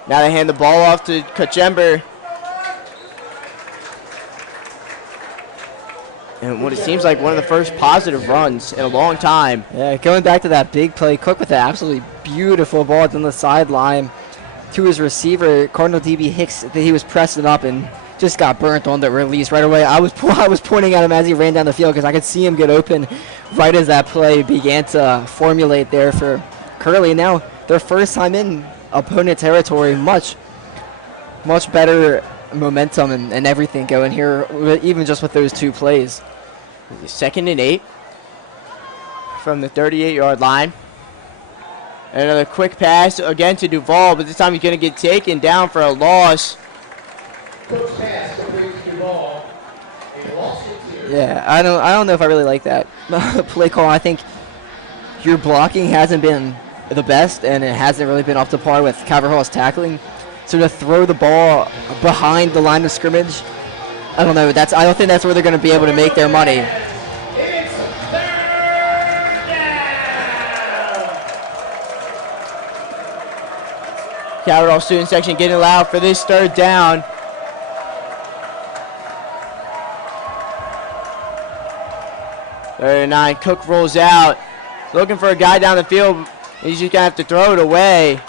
Now they hand the ball off to Kachember. And what it seems like one of the first positive runs in a long time. Yeah, going back to that big play, Cook with an absolutely beautiful ball down the sideline to his receiver, Cardinal DB Hicks. He was pressing up and just got burnt on the release right away. I was pointing at him as he ran down the field because I could see him get open right as that play began to formulate there for Curley. Now their first time in opponent territory, much better momentum and everything going here, even just with those two plays. 2nd and 8 from the 38-yard line. And another quick pass again to Duvall, but this time he's going to get taken down for a loss. Yeah, I don't know if I really like that play call. I think your blocking hasn't been the best, and it hasn't really been up to par with Calvert Hall's tackling. So to throw the ball behind the line of scrimmage, I don't know. I don't think that's where they're going to be able to make their money. It's 3rd down. Calvert Hall student section getting loud for this 3rd down. Third and 9. Cook rolls out, looking for a guy down the field. He's just going to have to throw it away.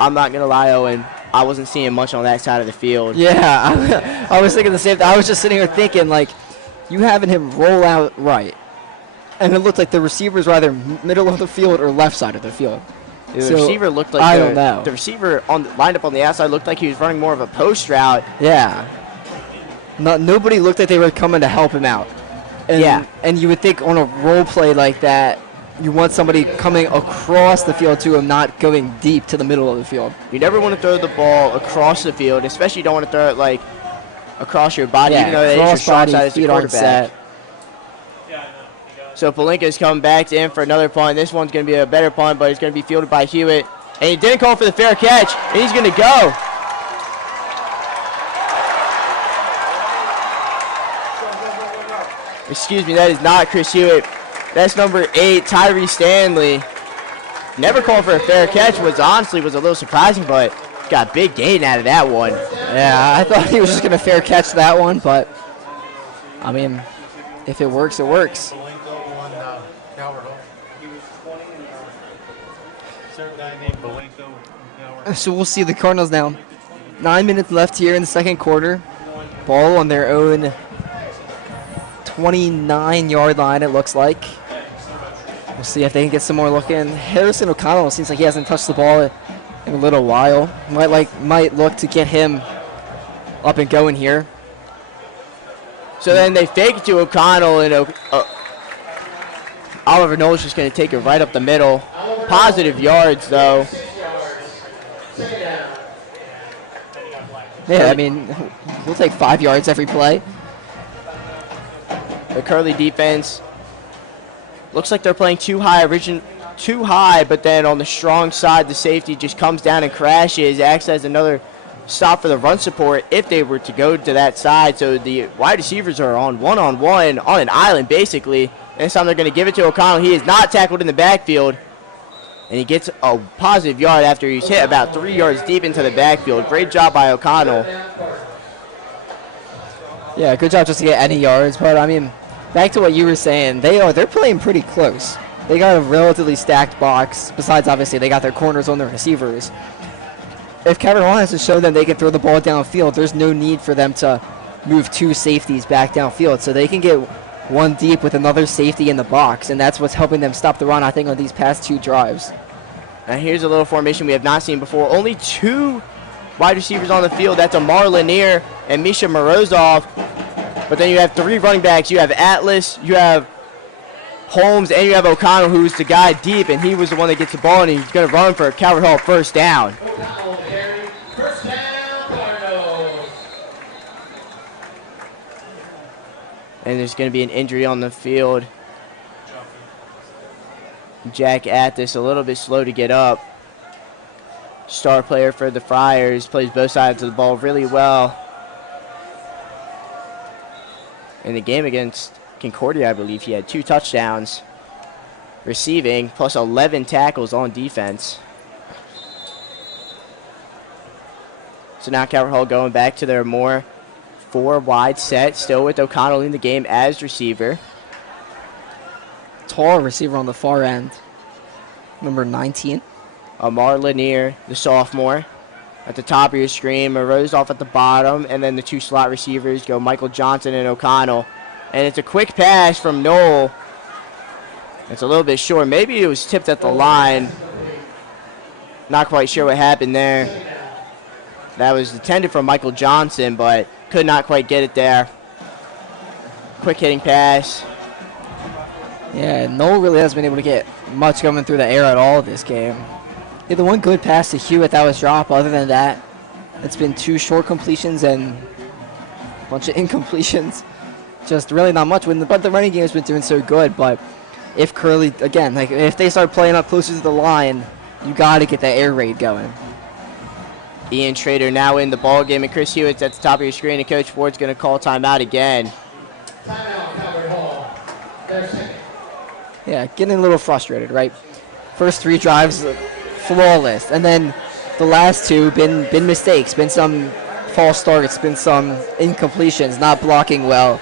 I'm not going to lie, Owen. I wasn't seeing much on that side of the field. Yeah, I was thinking the same thing. I was just sitting here thinking, like, you having him roll out right. And it looked like the receivers were either middle of the field or left side of the field. The So, receiver looked like I don't know. The receiver lined up on the outside looked like he was running more of a post route. Yeah. Nobody looked like they were coming to help him out. And, Yeah. And you would think on a role play like that, you want somebody coming across the field to him, not going deep to the middle of the field. You never want to throw the ball across the field, especially you don't want to throw it like across your body, even though that is your strong cross-body, side as a feet on quarterback. set. So Palinka's coming back in for another punt. This one's going to be a better punt, but it's going to be fielded by Hewitt. And he didn't call for the fair catch, and he's going to go. Excuse me, that is not Chris Hewitt. That's number 8, Tyree Stanley. Never called for a fair catch, which honestly was a little surprising, but got a big gain out of that one. Yeah, I thought he was just going to fair catch that one, but, I mean, if it works, it works. So we'll see the Cardinals now. 9 minutes left here in the second quarter. Ball on their own 29-yard line, it looks like. We'll see if they can get some more look in. Harrison O'Connell seems like he hasn't touched the ball in a little while. Might look to get him up and going here. So then they fake it to O'Connell, and Oliver Knowles just going to take it right up the middle. Positive yards, though. Yeah, I mean, we'll take 5 yards every play. The Curley defense looks like they're playing too high, but then on the strong side, the safety just comes down and crashes, acts as another stop for the run support if they were to go to that side. So the wide receivers are on one-on-one on an island, basically. This time they're going to give it to O'Connell. He is not tackled in the backfield, and he gets a positive yard after he's hit about 3 yards deep into the backfield. Great job by O'Connell. Yeah, good job just to get any yards, but I mean, back to what you were saying, they're playing pretty close. They got a relatively stacked box. Besides, obviously, they got their corners on their receivers. If Calvert Hall has to show them they can throw the ball downfield, there's no need for them to move 2 safeties back downfield. So they can get one deep with another safety in the box, and that's what's helping them stop the run, I think, on these past 2 drives. Now here's a little formation we have not seen before. Only 2 wide receivers on the field. That's Amar Lanier and Misha Morozov. But then you have 3 running backs. You have Atlas, you have Holmes, and you have O'Connell, who's the guy deep, and he was the one that gets the ball, and he's going to run for Calvert Hall first down. O'Connell to carry. First down, Cardinals. And there's going to be an injury on the field. Jack Athis a little bit slow to get up. Star player for the Friars, plays both sides of the ball really well. In the game against Concordia, I believe he had 2 touchdowns receiving, plus 11 tackles on defense. So now Calvert Hall going back to their more 4 wide set, still with O'Connell in the game as receiver. Tall receiver on the far end, number 19. Amar Lanier, the sophomore, at the top of your screen. Morozov at the bottom, and then the 2 slot receivers go Michael Johnson and O'Connell. And it's a quick pass from Knoll. It's a little bit short. Maybe it was tipped at the line. Not quite sure what happened there. That was intended for Michael Johnson, but could not quite get it there. Quick hitting pass. Yeah, Knoll really hasn't been able to get much coming through the air at all this game. Yeah, the one good pass to Hewitt that was dropped. Other than that, it's been 2 short completions and a bunch of incompletions. Just really not much. But the running game has been doing so good. But if Curley, again, like if they start playing up closer to the line, you got to get that air raid going. Ian Schrader now in the ball game, and Chris Hewitt's at the top of your screen, and Coach Ford's going to call timeout again. Timeout, Calvert Hall. Their second. Yeah, getting a little frustrated, right? First 3 drives, flawless, and then the last 2 been mistakes, been some false starts, been some incompletions, not blocking well.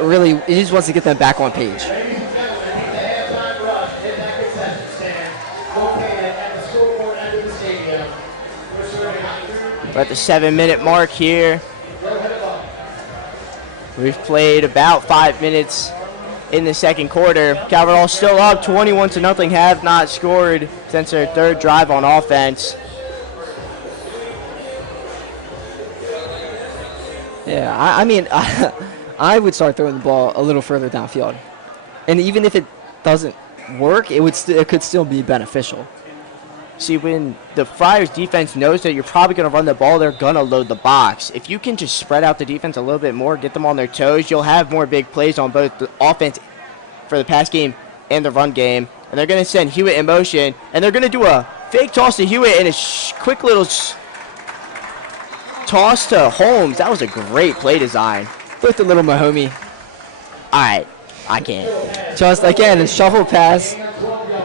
Really, he just wants to get them back on page. Ladies and gentlemen, the halftime rush in that concession stand located at the scoreboard end of the stadium. We're serving hot We're at the 7-minute mark here. Go ahead above. We've played about 5 minutes in the second quarter. Calvert Hall still up 21-0, have not scored since their 3rd drive on offense. Yeah, I mean, I would start throwing the ball a little further downfield. And even if it doesn't work, it could still be beneficial. See, when the Friars defense knows that you're probably going to run the ball, they're going to load the box. If you can just spread out the defense a little bit more, get them on their toes, you'll have more big plays on both the offense for the pass game and the run game. And they're going to send Hewitt in motion, and they're going to do a fake toss to Hewitt and a quick little toss to Holmes. That was a great play design. With the little Mahomie. All right, I can't. Just, again, a shovel pass.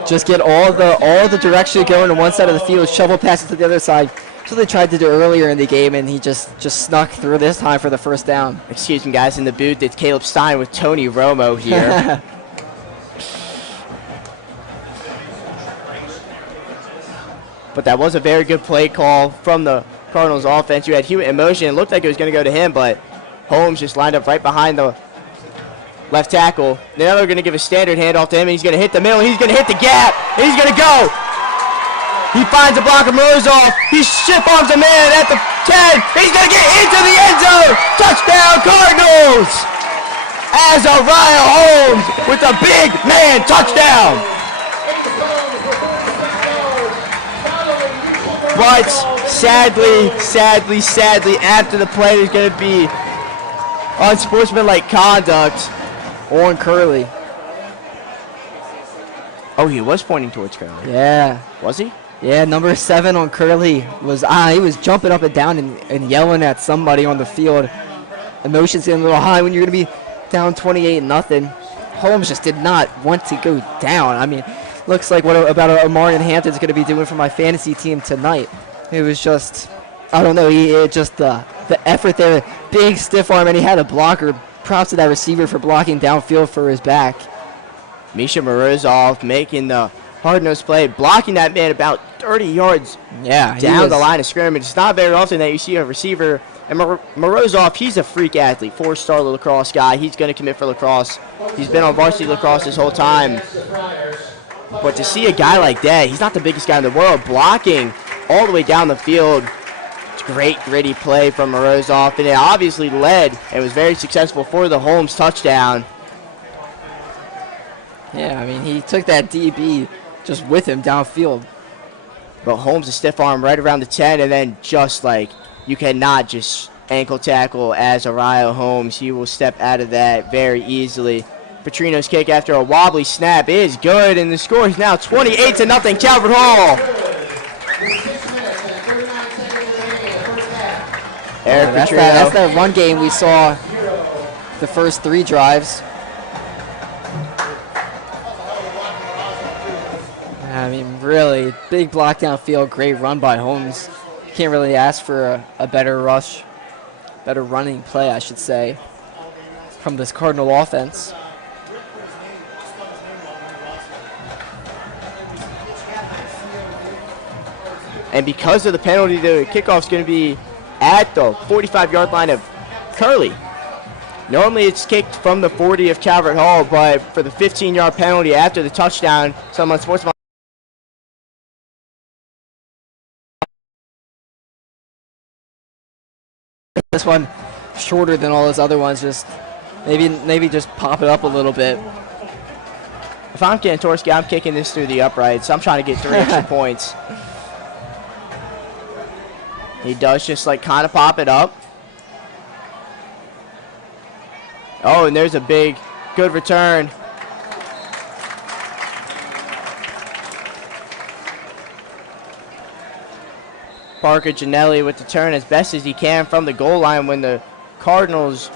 Just get all the direction going to one side of the field, shovel pass it to the other side. That's what they tried to do earlier in the game, and he just snuck through this time for the first down. Excuse me, guys, in the booth, it's Caleb Stein with Tony Romo here. But that was a very good play call from the Cardinals offense. You had Hewitt in motion. It looked like it was going to go to him, but Holmes just lined up right behind the left tackle. Now they're going to give a standard handoff to him, and he's going to hit the middle, and he's going to hit the gap, and he's going to go. He finds a blocker, Morozov. He ship arms a man at the 10. He's going to get into the end zone. Touchdown, Cardinals! Azariah Holmes with a big man touchdown. But sadly, after the play, there's going to be unsportsmanlike conduct On Curley. Oh, he was pointing towards Curley. Yeah. Was he? Yeah, number 7 on Curley was he was jumping up and down and yelling at somebody on the field. Emotions getting a little high when you're going to be down 28-0. Holmes just did not want to go down. I mean, looks like what about Amarian Hampton's going to be doing for my fantasy team tonight. It was just, I don't know, just the effort there. Big stiff arm, and he had a blocker. Props to that receiver for blocking downfield for his back. Misha Morozov making the hard-nosed play, blocking that man about 30 yards down the line of scrimmage. It's not very often that you see a receiver. And Morozov, he's a freak athlete, 4-star lacrosse guy. He's going to commit for lacrosse. He's been on varsity lacrosse this whole time. But to see a guy like that, he's not the biggest guy in the world, blocking all the way down the field. It's a great, gritty play from Morozov, and it obviously led and was very successful for the Holmes touchdown. Yeah, I mean, he took that DB just with him downfield. But Holmes a stiff arm right around the 10, and then just like, you cannot just ankle tackle Azariah Holmes. He will step out of that very easily. Petrino's kick after a wobbly snap is good, and the score is now 28-0 Calvert Hall. Eric Petrino. That's that run game we saw the first 3 drives. I mean, really, big block downfield, great run by Holmes. Can't really ask for a better rush, better running play, I should say, from this Cardinal offense. And because of the penalty, the kickoff's going to be at the 45-yard line of Curley. Normally it's kicked from the 40 of Calvert Hall, but for the 15-yard penalty after the touchdown, some unsportsmanlike. This one shorter than all those other ones. Just maybe just pop it up a little bit. If I'm Kantorski, I'm kicking this through the uprights. I'm trying to get 3 extra points. He does just like kind of pop it up. Oh, and there's a big, good return. Parker Gianelli with the turn as best as he can from the goal line when the Cardinals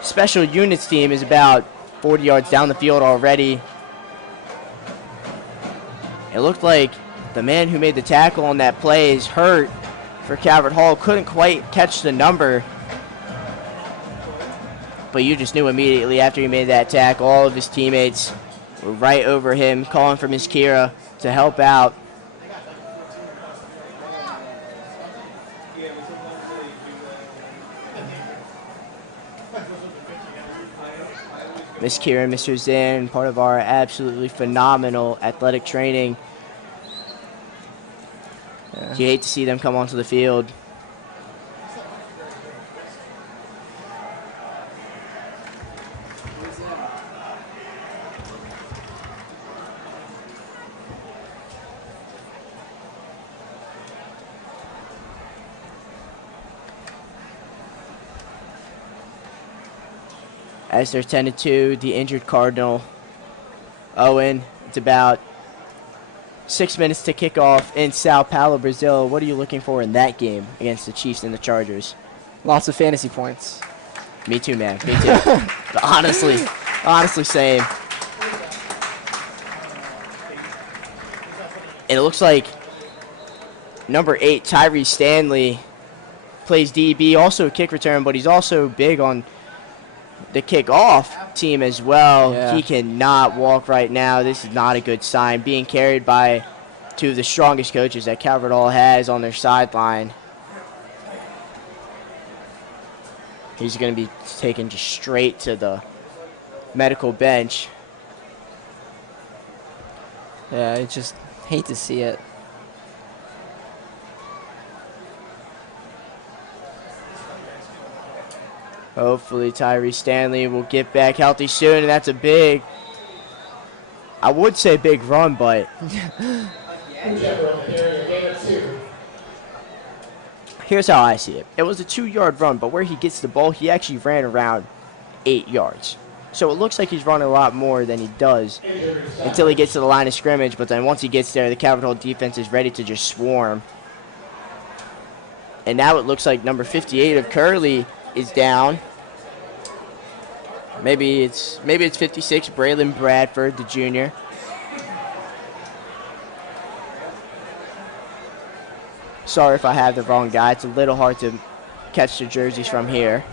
special units team is about 40 yards down the field already. It looked like the man who made the tackle on that play is hurt for Calvert Hall. Couldn't quite catch the number. But you just knew immediately after he made that tackle, all of his teammates were right over him, calling for Miss Kira to help out. Miss Kira and Mr. Zinn, part of our absolutely phenomenal athletic training. Yeah. You hate to see them come onto the field. as they're tending to the injured Cardinal. Owen, it's about 6 minutes to kick off in Sao Paulo, Brazil. What are you looking for in that game against the Chiefs and the Chargers? Lots of fantasy points. Me too, man. Me too. But honestly, same. And it looks like number 8, Tyree Stanley, plays DB, also a kick return, but he's also big on the kickoff team as well. Yeah. He cannot walk right now. This is not a good sign. Being carried by two of the strongest coaches that Calvert Hall has on their sideline. He's going to be taken just straight to the medical bench. Yeah, I just hate to see it. Hopefully Tyree Stanley will get back healthy soon, and that's a big, I would say big run, but here's how I see it. It was a 2-yard run, but where he gets the ball, he actually ran around 8 yards. So it looks like he's running a lot more than he does until he gets to the line of scrimmage, but then once he gets there, the Calvert Hall defense is ready to just swarm. And now it looks like number 58 of Curley is down. Maybe it's 56, Braylon Bradford, the junior. Sorry if I have the wrong guy. It's a little hard to catch the jerseys from here.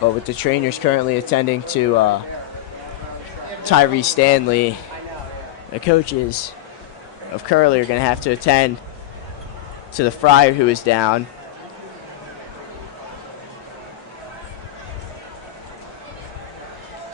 But with the trainers currently attending to Tyree Stanley, the coaches of Curley are going to have to attend to the Friar, who is down.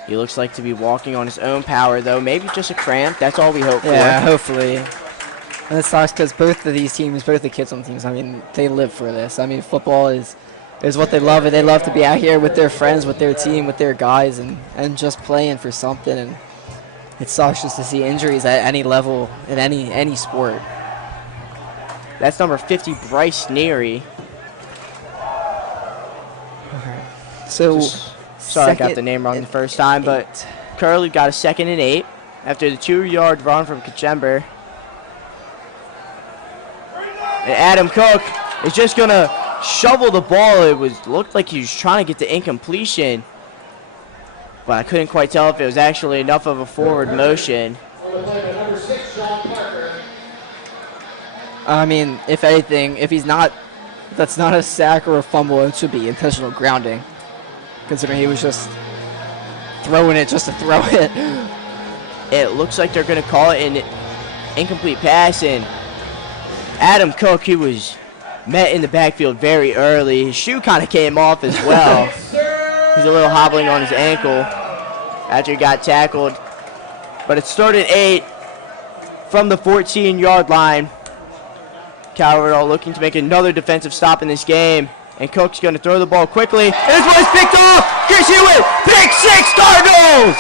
He looks like to be walking on his own power, though. Maybe just a cramp. That's all we hope for. Yeah, hopefully. And it sucks because both of these teams, both the kids on teams, I mean, they live for this. I mean, football is what they love, and they love to be out here with their friends, with their team, with their guys, and just playing for something. And it sucks just to see injuries at any level in any sport. That's number 50, Bryce Neary. So, sorry I got the name wrong the first time, but Curley got a 2nd and 8 after the 2-yard run from Kachember. And Adam Cook is just going to shovel the ball. Looked like he was trying to get the incompletion, but I couldn't quite tell if it was actually enough of a forward motion. I mean, if anything, if that's not a sack or a fumble, it should be intentional grounding, considering he was just throwing it just to throw it. It looks like they're going to call it an incomplete pass, and Adam Cook, he was met in the backfield very early. His shoe kind of came off as well. He's a little hobbling on his ankle after he got tackled. But it started 8 from the 14-yard line. Calvert Hall looking to make another defensive stop in this game. And Cook's going to throw the ball quickly. And this one's picked off. Chris Hewitt, pick 6, Cardinals!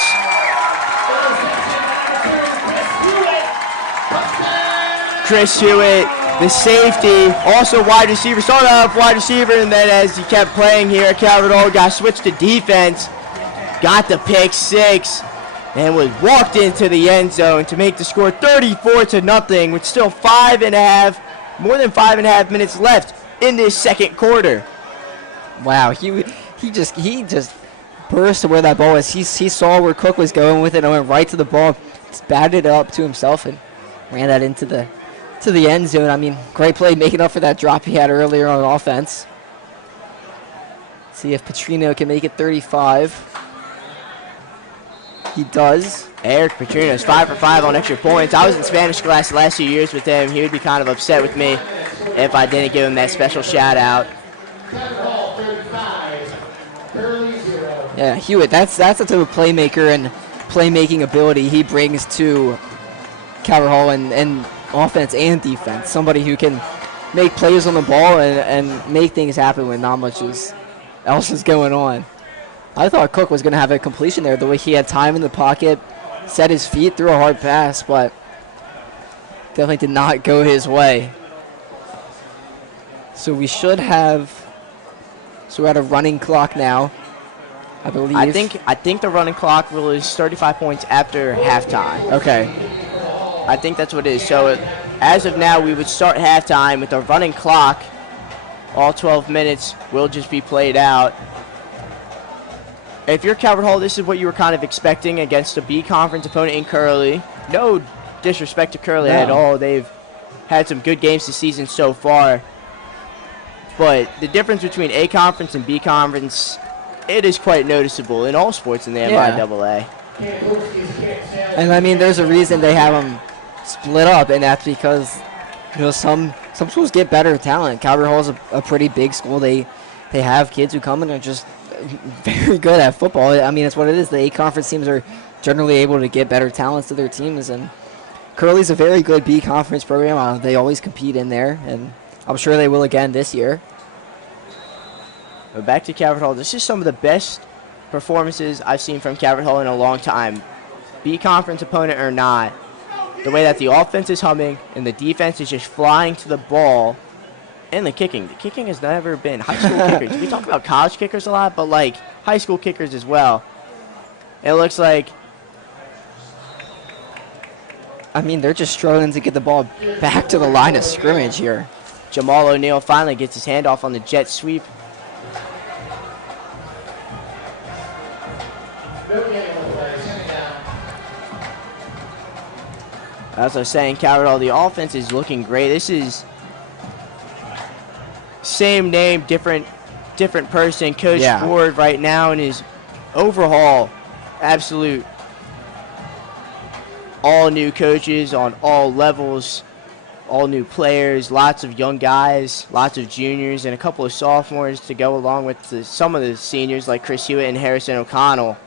Chris Hewitt, the safety, also wide receiver. Started off wide receiver, and then as he kept playing here at Calvert Hall, got switched to defense. Got the pick 6. And was walked into the end zone to make the score 34-0 with still more than 5.5 minutes left in this second quarter. Wow, he just burst to where that ball was. He saw where Cook was going with it and went right to the ball, just batted it up to himself and ran that into the end zone. I mean, great play, making up for that drop he had earlier on offense. See if Petrino can make it 35. He does. Eric Petrino is 5 for 5 on extra points. I was in Spanish class the last 2 years with him. He would be kind of upset with me if I didn't give him that special shout out. Yeah, Hewitt, that's the type of playmaker and playmaking ability he brings to Calvert Hall and offense and defense. Somebody who can make plays on the ball and make things happen when not much else is going on. I thought Cook was going to have a completion there, the way he had time in the pocket, set his feet, threw a hard pass, but definitely did not go his way. So we should have. So we're at a running clock now, I believe. I think the running clock rule is 35 points after halftime. Okay. I think that's what it is. So as of now, we would start halftime with a running clock. All 12 minutes will just be played out. If you're Calvert Hall, this is what you were kind of expecting against a B conference opponent in Curley. No disrespect to Curley at all. They've had some good games this season so far. But the difference between A conference and B conference, it is quite noticeable in all sports in the MIAA. And I mean, there's a reason they have them split up, and that's because some schools get better talent. Calvert Hall is a pretty big school. They have kids who come and are just very good at football. I mean, it's what it is. The A conference teams are generally able to get better talents to their teams, and Curley's a very good B conference program. They always compete in there, and I'm sure they will again this year. But back to Calvert Hall. This is some of the best performances I've seen from Calvert Hall in a long time. B conference opponent or not, the way that the offense is humming and the defense is just flying to the ball. And the kicking. The kicking has never been high school kickers. We talk about college kickers a lot, but like high school kickers as well. It looks like, I mean, they're just struggling to get the ball back to the line of scrimmage here. Jamal O'Neal finally gets his handoff on the jet sweep. As I was saying, Calvert Hall, the offense is looking great. This is same name, different person. Coach Ford right now in his overhaul, absolute all new coaches on all levels, all new players, lots of young guys, lots of juniors, and a couple of sophomores to go along with some of the seniors like Chris Hewitt and Harrison O'Connell.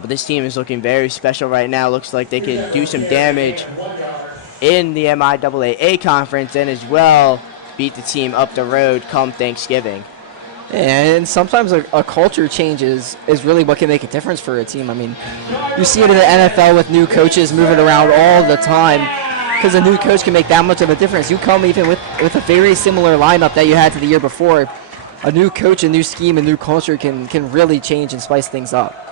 But this team is looking very special right now. Looks like they can do some damage in the MIAA A conference and as well beat the team up the road come Thanksgiving. And sometimes a culture change is really what can make a difference for a team. I mean, you see it in the NFL with new coaches moving around all the time because a new coach can make that much of a difference. You come even with a very similar lineup that you had to the year before. A new coach, a new scheme, a new culture can really change and spice things up.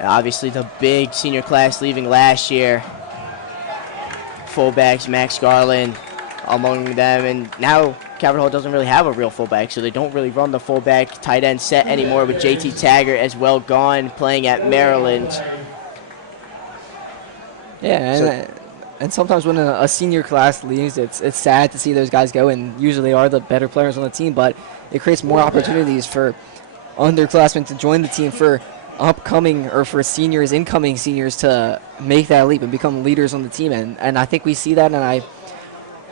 Obviously, the big senior class leaving last year. Fullbacks, Max Garland among them, and now Calvert Hall doesn't really have a real fullback, so they don't really run the fullback tight end set anymore with JT Taggart as well gone, playing at Maryland. Yeah, and sometimes when a senior class leaves, it's sad to see those guys go, and usually they are the better players on the team, but it creates more opportunities for underclassmen to join the team, for upcoming or for seniors, incoming seniors to make that leap and become leaders on the team. And I think we see that, and I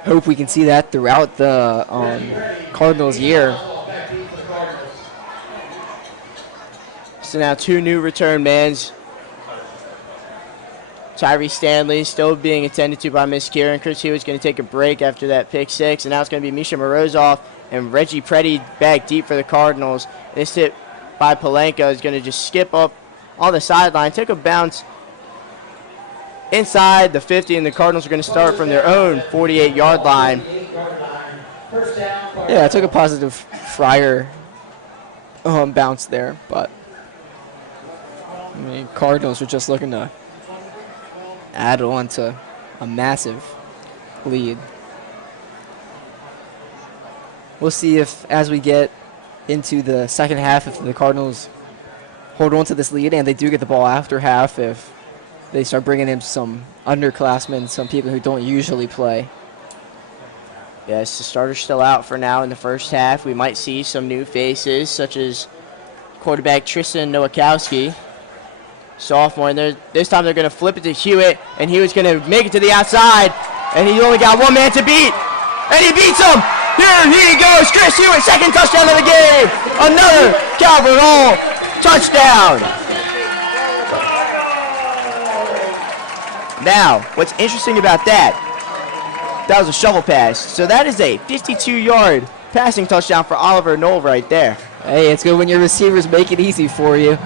hope we can see that throughout the Cardinals year. So now two new return mans. Tyree Stanley still being attended to by Miss Kieran. Chris Hewitt's going to take a break after that pick six, and now it's going to be Misha Morozov and Reggie Preddy back deep for the Cardinals. This hit by Palenka is going to just skip up on the sideline, took a bounce inside the 50, and the Cardinals are going to start from their own 48-yard line. Yeah, it took a positive Fryer bounce there, but I mean, Cardinals are just looking to add on to a massive lead. We'll see if, as we get into the second half, if the Cardinals hold on to this lead and they do get the ball after half, if they start bringing in some underclassmen, some people who don't usually play. Yes, the starter's still out for now in the first half. We might see some new faces, such as quarterback Tristan Nowakowski, sophomore. And this time they're going to flip it to Hewitt, and Hewitt's going to make it to the outside, and he's only got one man to beat, and he beats him. Here he goes, Chris Hewitt, second touchdown of the game. Another Calvert Hall touchdown. Now, what's interesting about that was a shovel pass. So that is a 52-yard passing touchdown for Oliver Knoll right there. Hey, it's good when your receivers make it easy for you.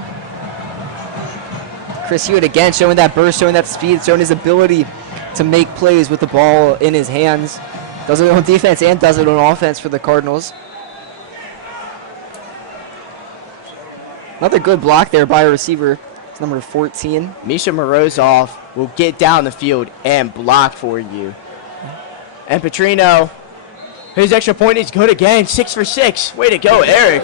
Chris Hewitt again showing that burst, showing that speed, showing his ability to make plays with the ball in his hands. Does it on defense and does it on offense for the Cardinals. Another good block there by a receiver. It's number 14. Misha Morozov will get down the field and block for you. And Petrino, his extra point is good again. 6 for 6. Way to go, Eric.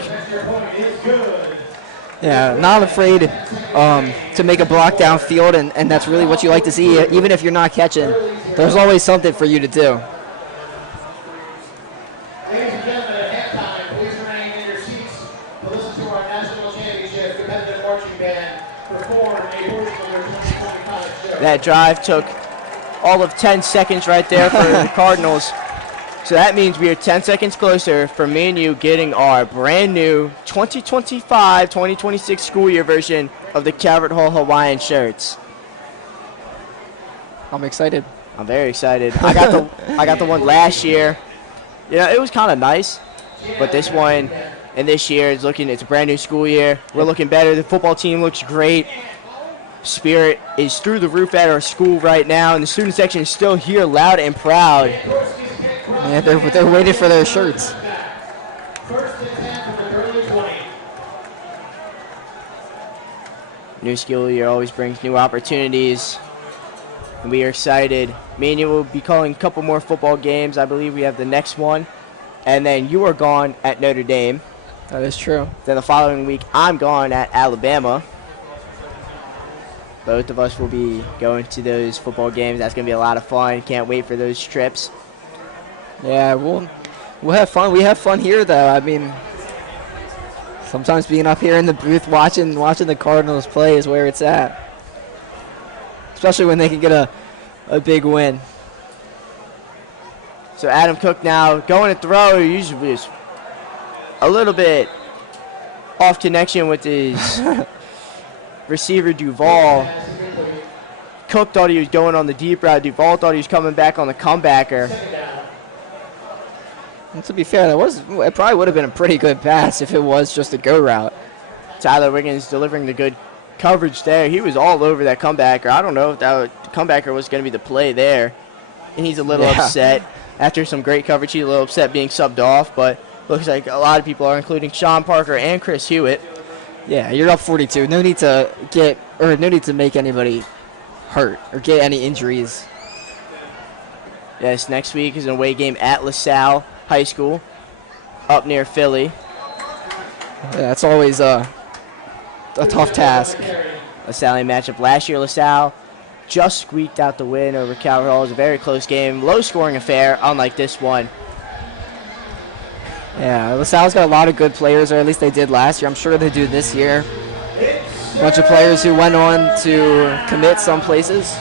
Yeah, not afraid to make a block downfield, and that's really what you like to see. Even if you're not catching, there's always something for you to do. Ladies and gentlemen, at halftime, please remain in your seats to listen to our national championship competitive marching band perform a portion of their 2025 show. That drive took all of 10 seconds right there for the Cardinals. So that means we are 10 seconds closer for me and you getting our brand new 2025-2026 school year version of the Calvert Hall Hawaiian shirts. I'm excited. I'm very excited. I got the one last year. Yeah, it was kind of nice, but this one and this year is it's a brand new school year. We're looking better. The football team looks great. Spirit is through the roof at our school right now, and the student section is still here loud and proud. Yeah, they're waiting for their shirts. First and 10 from the early 20. New school year always brings new opportunities, and we are excited. Me and you will be calling a couple more football games. I believe we have the next one, and then you are gone at Notre Dame. That is true. Then the following week, I'm gone at Alabama. Both of us will be going to those football games. That's going to be a lot of fun. Can't wait for those trips. Yeah, we'll have fun. We have fun here, though. I mean, sometimes being up here in the booth watching the Cardinals play is where it's at. Especially when they can get a big win. So Adam Cook now going to throw. He usually is a little bit off connection with his receiver Duval. Cook thought he was going on the deep route. Duval thought he was coming back on the comebacker. And to be fair, it probably would have been a pretty good pass if it was just a go route. Tyler Wiggins delivering the good coverage there. He was all over that comebacker. I don't know if that comebacker was going to be the play there. And he's a little upset. After some great coverage, he's a little upset being subbed off, but looks like a lot of people are, including Sean Parker and Chris Hewitt. Yeah, you're up 42. No need to make anybody hurt or get any injuries. Yes, next week is an away game at LaSalle High School up near Philly. Yeah, that's always a tough task. LaSalle matchup last year. LaSalle just squeaked out the win over Calvert Hall. It was a very close game, low-scoring affair, unlike this one. Yeah, LaSalle's got a lot of good players, or at least they did last year. I'm sure they do this year. A bunch of players who went on to commit some places.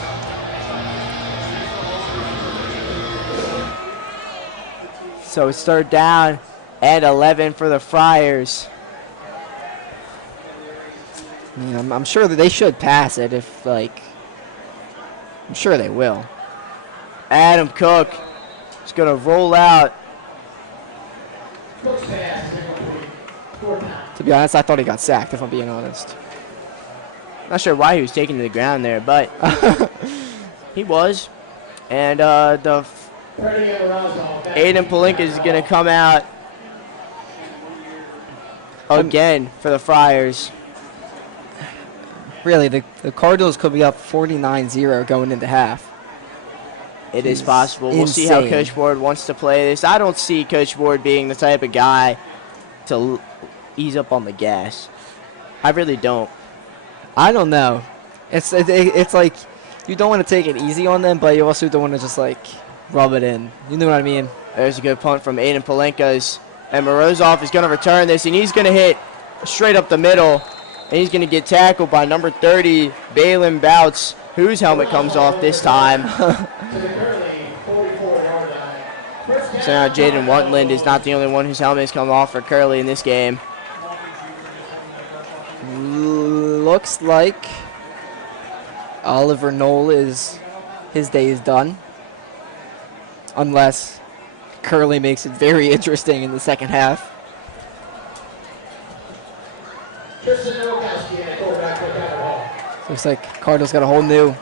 So it's third down and 11 for the Friars. I mean, I'm sure that they should pass it I'm sure they will. Adam Cook is going to roll out. To be honest, I thought he got sacked, if I'm being honest. Not sure why he was taken to the ground there, but he was. And the Aiden Palinka is going to come out again for the Friars. Really, the Cardinals could be up 49-0 going into half. It is possible. We'll see how Coach Ward wants to play this. I don't see Coach Ward being the type of guy to ease up on the gas. I really don't. I don't know. It's like you don't want to take it easy on them, but you also don't want to just rub it in. You know what I mean? There's a good punt from Aiden Palenkas. And Morozov is going to return this, and he's going to hit straight up the middle. And he's going to get tackled by number 30, Balin Bouts, whose helmet comes off this time. So now Jaden Wantland is not the only one whose helmet has come off for Curley in this game. Looks like Oliver Knoll his day is done. Unless Curley makes it very interesting in the second half. Looks like Cardinals got a whole new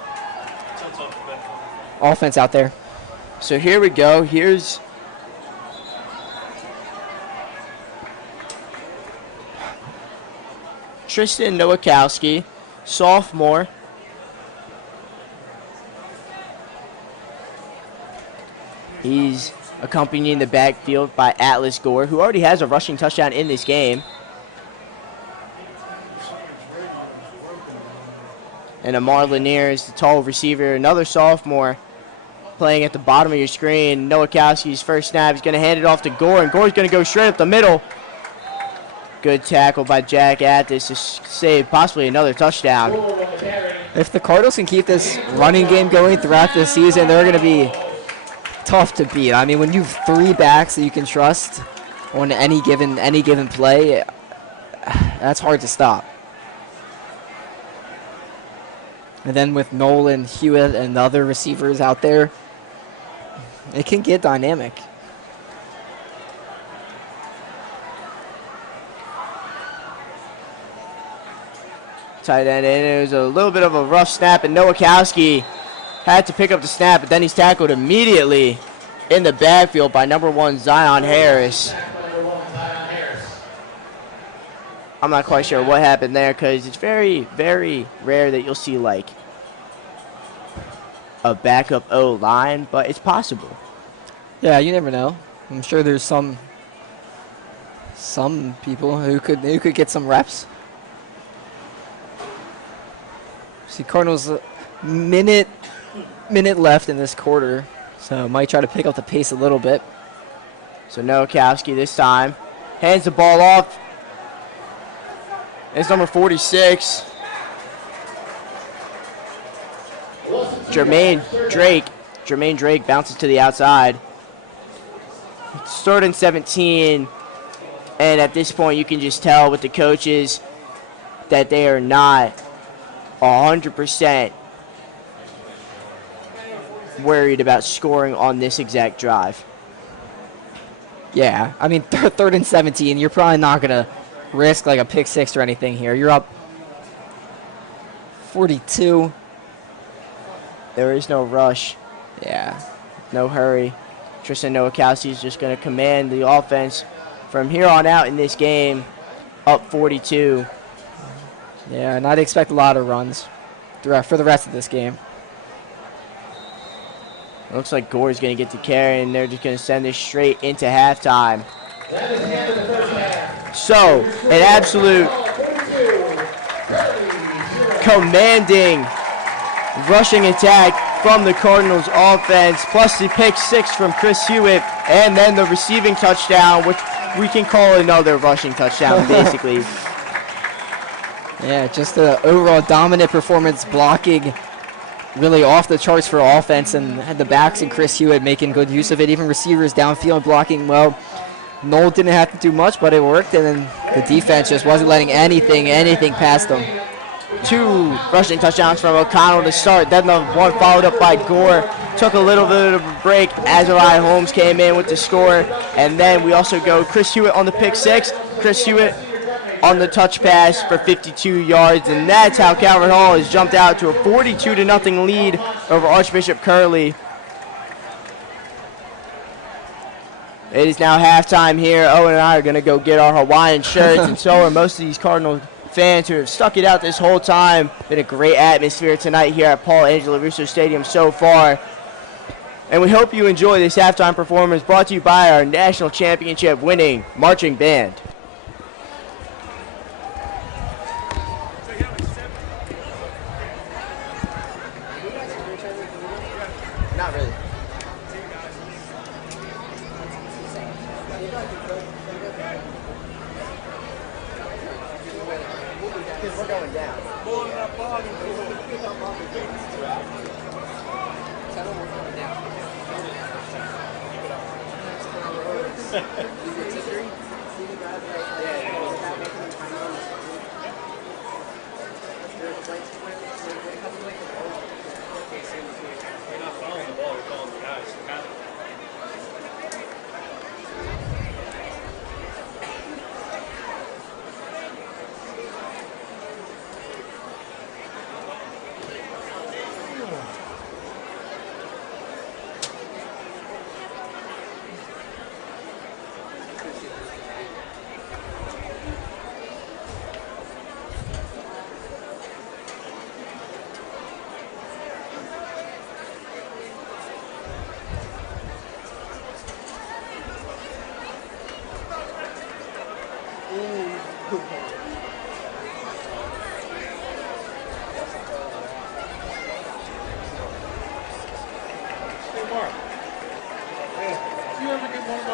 offense out there. So here we go. Here's Tristan Nowakowski, sophomore. He's accompanying the backfield by Atlas Gore, who already has a rushing touchdown in this game. And Amar Lanier is the tall receiver, another sophomore, playing at the bottom of your screen. Nowakowski's first snap. He's going to hand it off to Gore, and Gore's going to go straight up the middle. Good tackle by Jack Athis to save possibly another touchdown. If the Cardinals can keep this running game going throughout the season, they're going to be tough to beat. I mean, when you have 3 backs that you can trust on any given play, that's hard to stop. And then with Nolan, Hewitt, and the other receivers out there, it can get dynamic. Tight end in. It was a little bit of a rough snap, and Nowakowski had to pick up the snap, but then he's tackled immediately in the backfield by number 1 Zion Harris. I'm not quite sure what happened there, because it's very, very rare that you'll see like a backup O-line, but it's possible. Yeah, you never know. I'm sure there's some people who could get some reps. See, Cardinals minute left in this quarter, so might try to pick up the pace a little bit. So Nowakowski this time hands the ball off. It's number 46. Jermaine Drake bounces to the outside. It's 3rd and 17, and at this point you can just tell with the coaches that they are not 100% worried about scoring on this exact drive. Yeah, I mean, 3rd and 17, you're probably not going to risk like a pick 6 or anything here. You're up 42. There is no rush. Yeah. No hurry. Tristan Nowakowski is just going to command the offense from here on out in this game, up 42. Yeah, and I'd expect a lot of runs for the rest of this game. It looks like Gore's going to get the carry, and they're just going to send this straight into halftime. So, an absolute commanding rushing attack from the Cardinals offense, plus the pick 6 from Chris Hewitt, and then the receiving touchdown, which we can call another rushing touchdown, basically. Yeah, just the overall dominant performance, blocking really off the charts for offense, and the backs and Chris Hewitt making good use of it. Even receivers downfield blocking well. Noel didn't have to do much, but it worked, and then the defense just wasn't letting anything past them. 2 rushing touchdowns from O'Connell to start. Then the one followed up by Gore. Took a little bit of a break. Azariah Holmes came in with the score. And then we also go Chris Hewitt on the pick 6. Chris Hewitt on the touch pass for 52 yards. And that's how Calvert Hall has jumped out to a 42-0 lead over Archbishop Curley. It is now halftime here. Owen and I are going to go get our Hawaiian shirts, and so are most of these Cardinal fans who have stuck it out this whole time. Been a great atmosphere tonight here at Paul Angelo Russo Stadium so far. And we hope you enjoy this halftime performance brought to you by our national championship winning marching band. Not really. We're going down.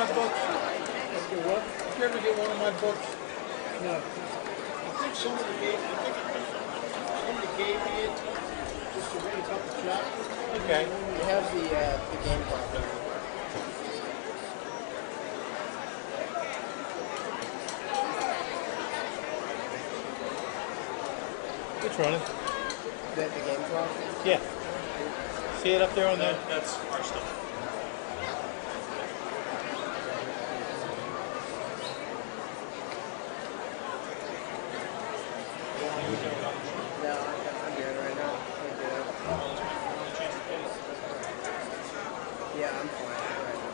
my books? Did you ever get one of my books? No. I think somebody gave me it just to read a couple chapters. Okay. It has the game clock there. It's running. The game clock? Yeah. See it up there on the... That's our stuff. No, I'm good right now. I'm good. Yeah, I'm fine right now.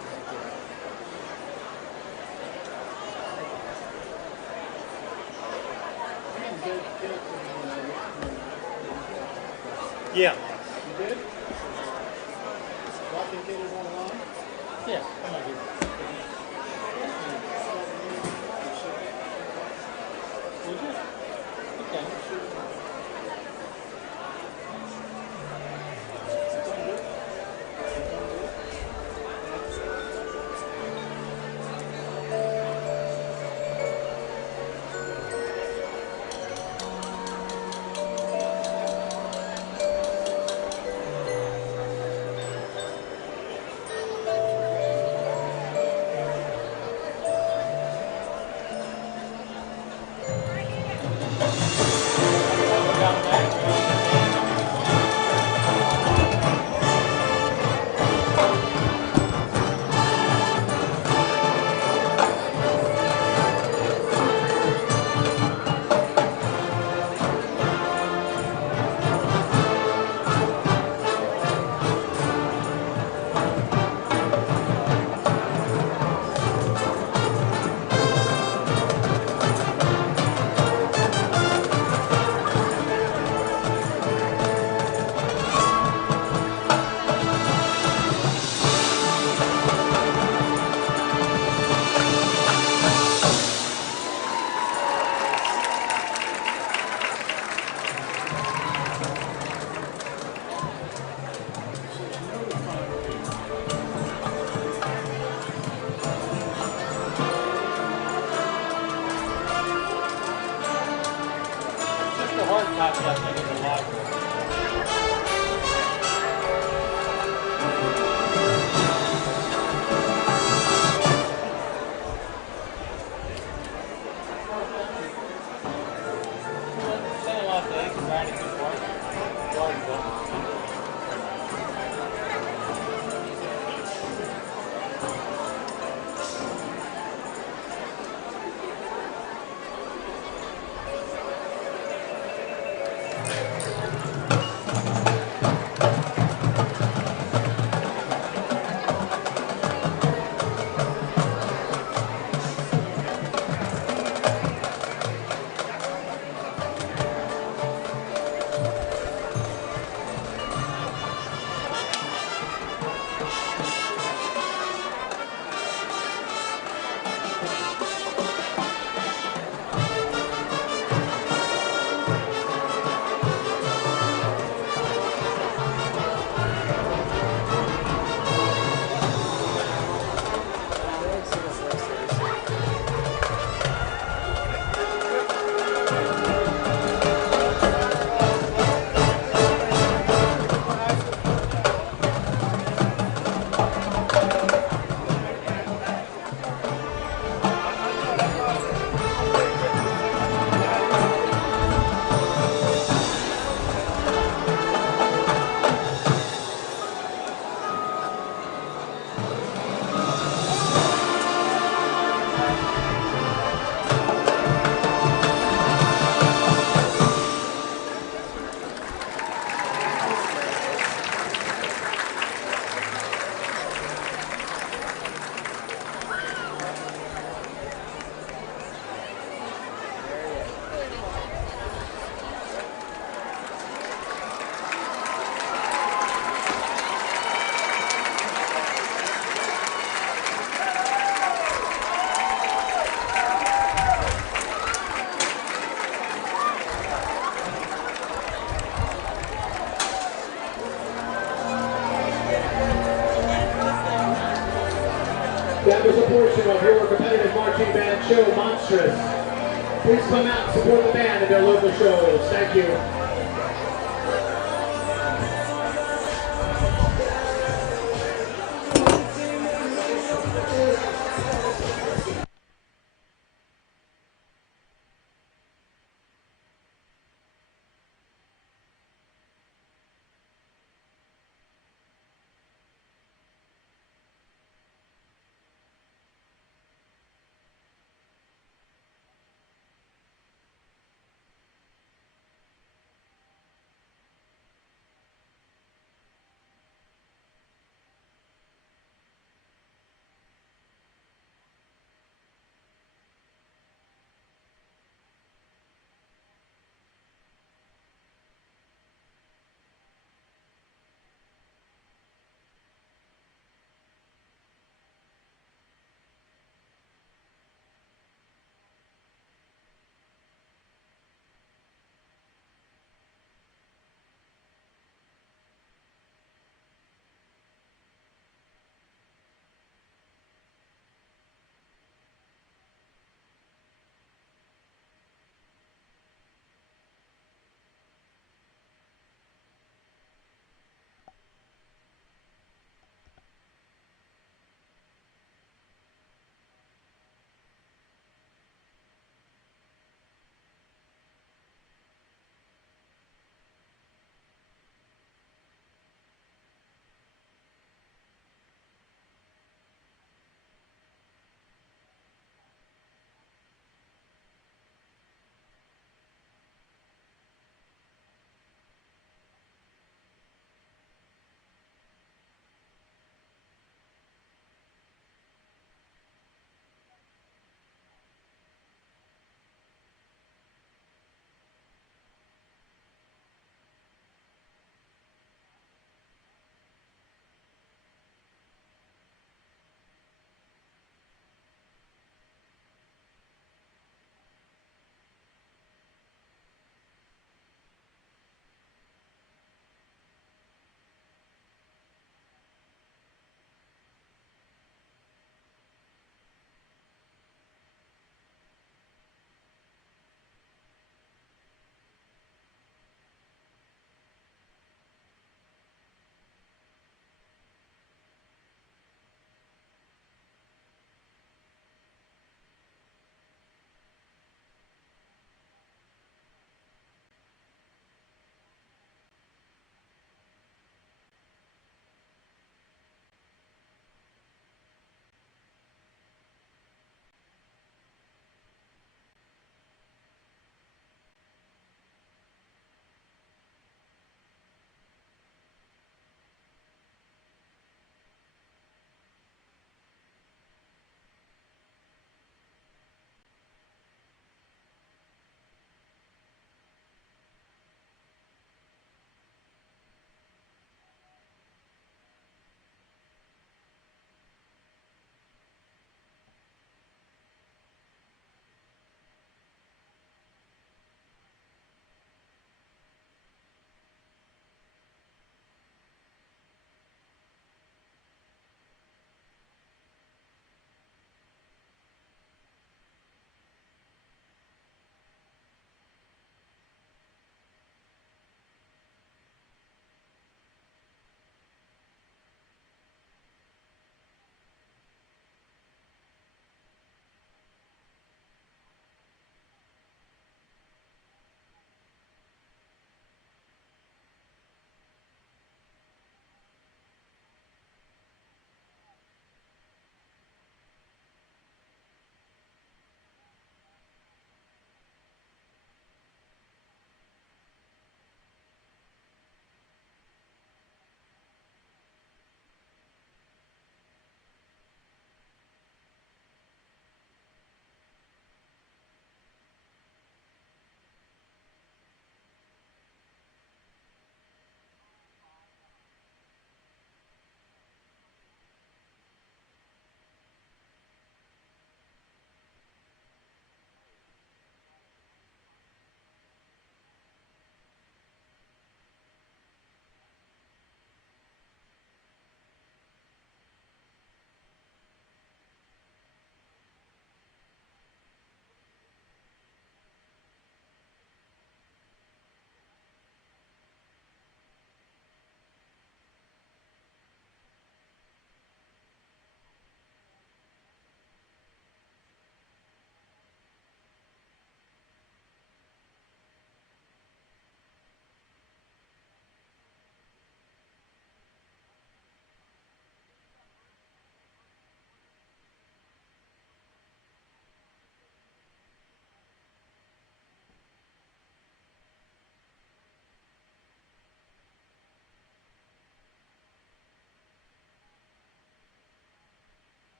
Thank you. Yeah. You good? Walking get it online? Yeah. I'm not good. Would you? Okay. Just a hard copy, I think, in the library. Send a lot of eggs, grinding good work. Garden book. That was a portion of your competitive marching band show, Monstrous. Please come out and support the band at their local shows. Thank you.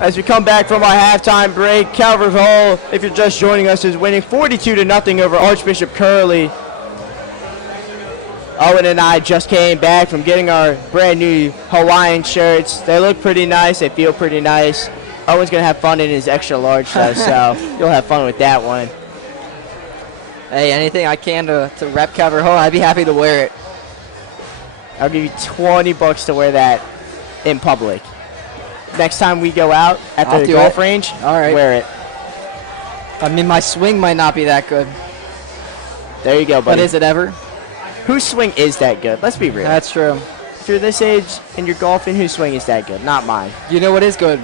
As we come back from our halftime break, Calvert Hall, if you're just joining us, is winning 42-0 over Archbishop Curley. Owen and I just came back from getting our brand new Hawaiian shirts. They look pretty nice. They feel pretty nice. Owen's going to have fun in his extra large though, so you'll have fun with that one. Hey, anything I can to rep Calvert Hall, I'd be happy to wear it. I'll give you $20 to wear that in public. Next time we go out at the golf range, all right, wear it. I mean, my swing might not be that good. There you go, buddy. But is it ever? Whose swing is that good? Let's be real. That's true. If you're this age and you're golfing, whose swing is that good? Not mine. You know what is good?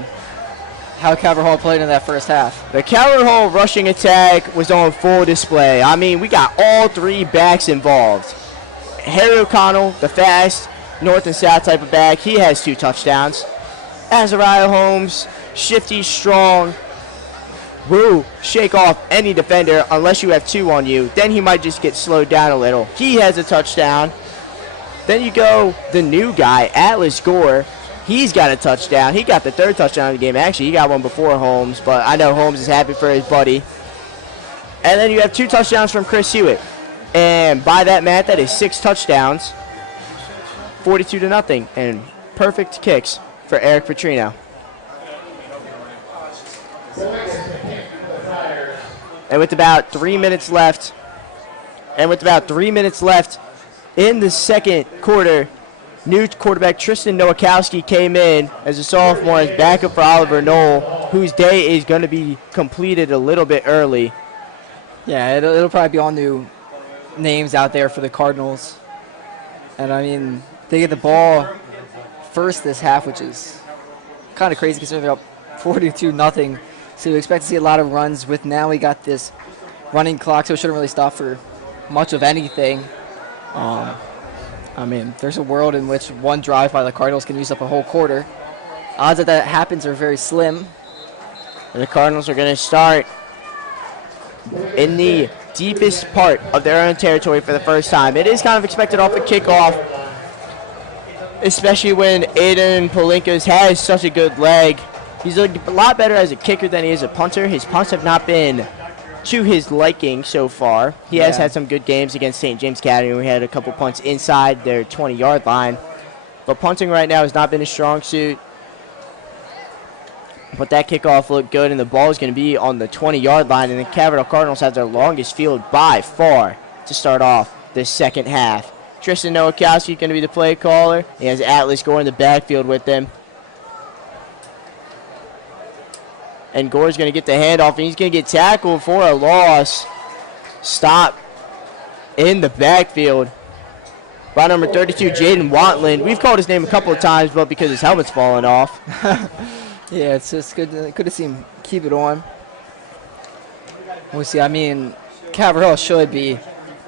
How Calvert Hall played in that first half. The Calvert Hall rushing attack was on full display. I mean, we got all three backs involved. Harry O'Connell, the fast north and south type of back, he has 2 touchdowns. Azariah Holmes, shifty, strong, will shake off any defender unless you have 2 on you. Then he might just get slowed down a little. He has a touchdown. Then you go the new guy, Atlas Gore. He's got a touchdown. He got the 3rd touchdown of the game. Actually, he got one before Holmes, but I know Holmes is happy for his buddy. And then you have 2 touchdowns from Chris Hewitt. And by that math, that is 6 touchdowns, 42-0, and perfect kicks for Eric Petrino. And with about 3 minutes left, in the second quarter, new quarterback Tristan Nowakowski came in as a sophomore as backup for Oliver Knoll, whose day is going to be completed a little bit early. Yeah, it'll probably be all new names out there for the Cardinals. And I mean, they get the ball first this half, which is kind of crazy considering they're up 42-0. So you expect to see a lot of runs. With now we got this running clock, so it shouldn't really stop for much of anything. I mean, there's a world in which one drive by the Cardinals can use up a whole quarter. Odds that happens are very slim. And the Cardinals are going to start in the deepest part of their own territory for the first time. It is kind of expected off the kickoff, especially when Aiden Polinkas has such a good leg. He's a lot better as a kicker than he is a punter. His punts have not been to his liking so far. He has had some good games against St. James Academy. We had a couple punts inside their 20-yard line. But punting right now has not been a strong suit. But that kickoff looked good, and the ball is going to be on the 20-yard line. And the Calvert Hall Cardinals have their longest field by far to start off this second half. Tristan Nowakowski going to be the play caller. He has Atlas Gore in the backfield with them. And Gore's going to get the handoff, and he's going to get tackled for a loss. Stop in the backfield by number 32, Jaden Watland. We've called his name a couple of times, but because his helmet's falling off. Yeah, it's just good to see him keep it on. We'll see. I mean, Calvert Hall should be